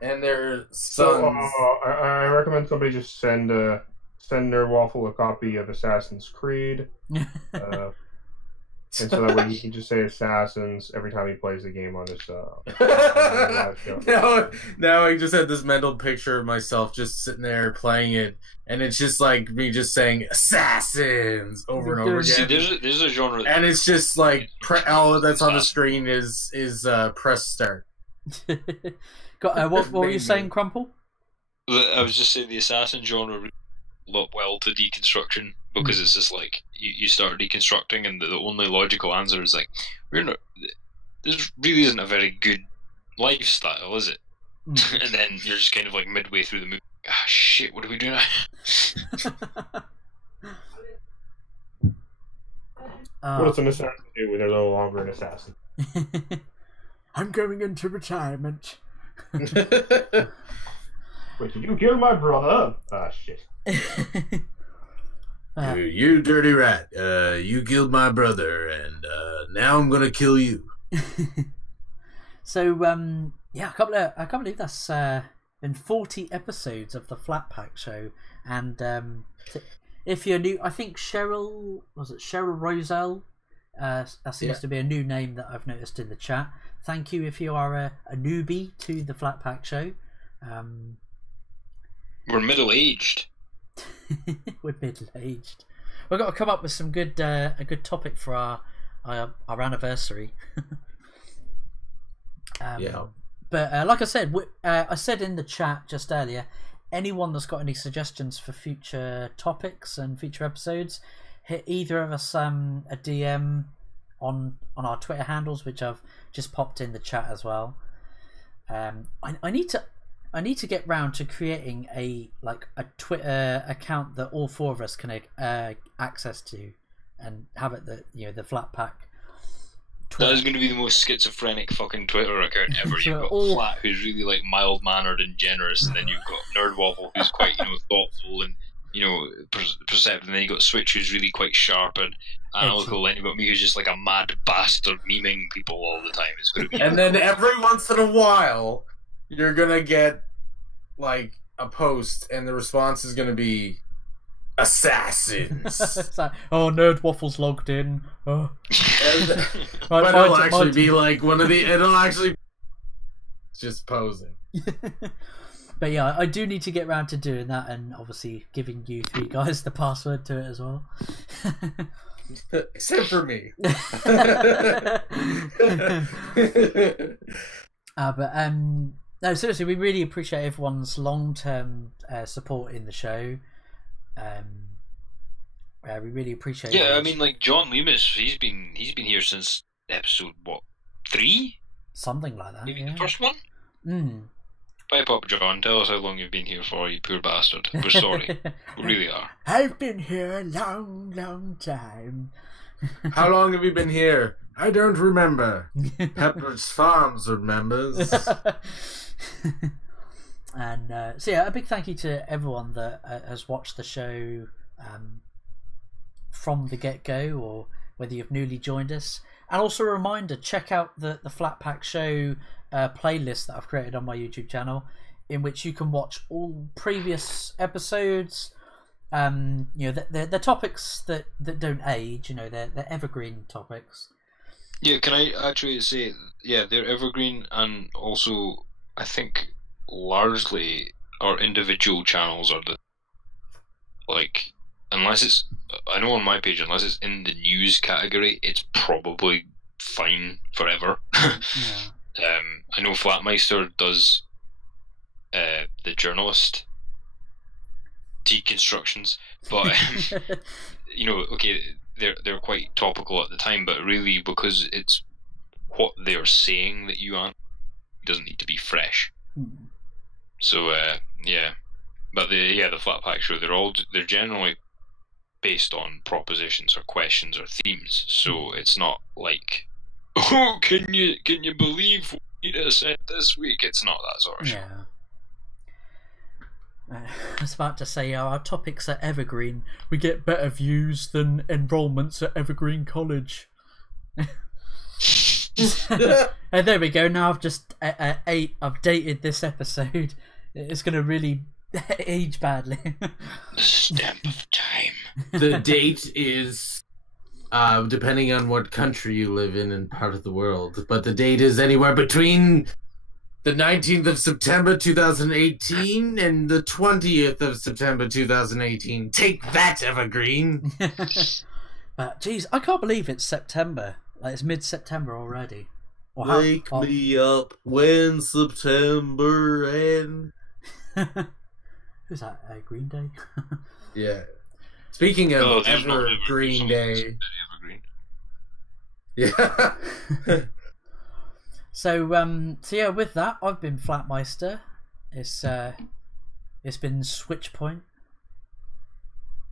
And their So, sons. I recommend somebody just send their Waffle a copy of Assassin's Creed, and so that way he can just say Assassins every time he plays the game on his live show. Now I just had this mental picture of myself just sitting there playing it, and it's just like me just saying assassins over and over again. See, there's a genre, and it's just like all that's on the screen is press start. What were you saying, Crumple? I was just saying the assassin genre really up well to deconstruction, because it's just like you start deconstructing and the only logical answer is like, this really isn't a very good lifestyle, is it? And then you're just kind of like midway through the movie. Ah, shit, what do we do now? What does an assassin do when they're no longer an assassin? I'm going into retirement. Wait, did you kill my brother? Ah, shit. You dirty rat. You killed my brother, and now I'm gonna kill you. So, yeah, I can't believe that's been 40 episodes of the Flat Pack show. And if you're new, I think Cheryl Roselle? That seems to be a new name that I've noticed in the chat. Thank you if you are a newbie to the Flat Pack show. We're middle-aged. We're middle-aged. We've got to come up with some a good topic for our anniversary. Yeah. But like I said, I said in the chat just earlier, anyone that's got any suggestions for future topics and future episodes, hit either of us a DM on our Twitter handles, which I've just popped in the chat as well. I need to get round to creating a Twitter account that all four of us can access to, and have it the Flat Pack Twitter. That is going to be the most schizophrenic fucking Twitter account ever. You've got all... Flatt, who's really like mild mannered and generous, and then you've got Nerdwaffle, who's quite thoughtful and perceptive, and then you got Switch, who's really quite sharp and analytical, and you've got me, who's just like a mad bastard memeing people all the time. It's going to be. And then every once in a while, you're gonna get like a post, and the response is gonna be assassins. It's like, oh, Nerdwaffle's logged in. Oh. But it'll actually be like one of the. It'll actually just posing. But yeah, I do need to get around to doing that, and obviously giving you three guys the password to it as well. Except for me. No, seriously, we really appreciate everyone's long-term support in the show. We really appreciate. Yeah, I mean, like John Lemus, he's been here since episode 3, something like that. Maybe yeah. the first one. Pipe up, John. Tell us how long you've been here for, you poor bastard. We're sorry. We really are. I've been here a long, long time. How long have you been here? I don't remember. Pepper's Farms remembers. And so yeah, a big thank you to everyone that has watched the show from the get-go, or whether you've newly joined us. And also a reminder, check out the Flat Pack Show playlist that I've created on my YouTube channel, in which you can watch all previous episodes. The topics that don't age, they're evergreen topics. Yeah, can I actually say, yeah, they're evergreen, and also I think largely our individual channels are unless it's, I know on my page, unless it's in the news category, it's probably fine forever. Yeah. I know Flatmeister does the journalist deconstructions, but okay, they're quite topical at the time, but really because it's what they're saying that you aren't, it doesn't need to be fresh. So yeah, but the Flat Pack Show, they're generally based on propositions or questions or themes, so it's not like, oh, can you believe what Nita said this week? It's not that sort of show. Yeah. I was about to say, our topics are evergreen. We get better views than enrollments at Evergreen College. And there we go. Now I've just updated this episode. It's going to really age badly. The stamp of time. The date is depending on what country you live in and part of the world, but the date is anywhere between the 19th of September 2018 and the 20th of September 2018. Take that, Evergreen! Geez, I can't believe it's September. Like, it's mid-September already. Wake me up when September ends. Who's that? Green Day? Yeah. Speaking of there's no Evergreen Day. Evergreen. Yeah. So yeah, with that, I've been Flatmeister. It's been Switchpoint.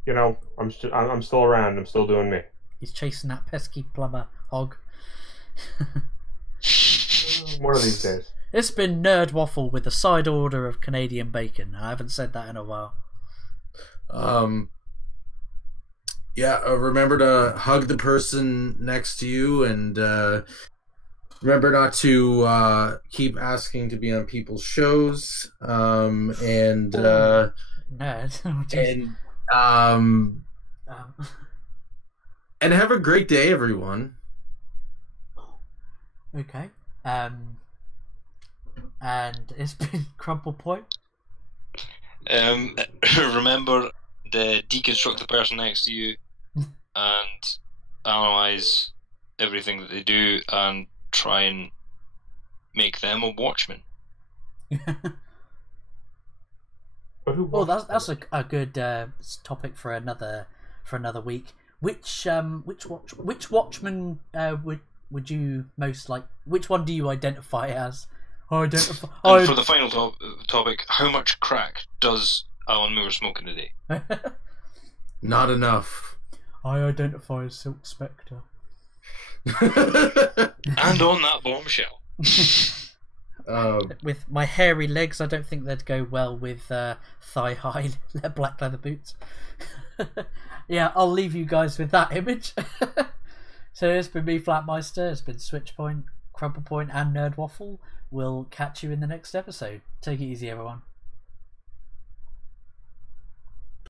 You know, I'm still around. I'm still doing me. He's chasing that pesky plumber hog. One of these days. It's been Nerd Waffle with a side order of Canadian bacon. I haven't said that in a while. Yeah, remember to hug the person next to you, and remember not to keep asking to be on people's shows. And Nerd. and have a great day, everyone. Okay. And it's been Crumple Point. Remember to deconstruct the person next to you and analyze everything that they do and try and make them a watchman. Well, that's a good topic for another week. Which watchman would you most like? Which one do you identify as? And for the final topic, how much crack does Alan Moore smoke in a day? Not enough. I identify as Silk Spectre. And on that bombshell. With my hairy legs, I don't think they'd go well with thigh-high black leather boots. Yeah, I'll leave you guys with that image. So it's been me, Flatmeister. It's been Switchpoint, Crumple Point, and Nerd Waffle. We'll catch you in the next episode. Take it easy, everyone.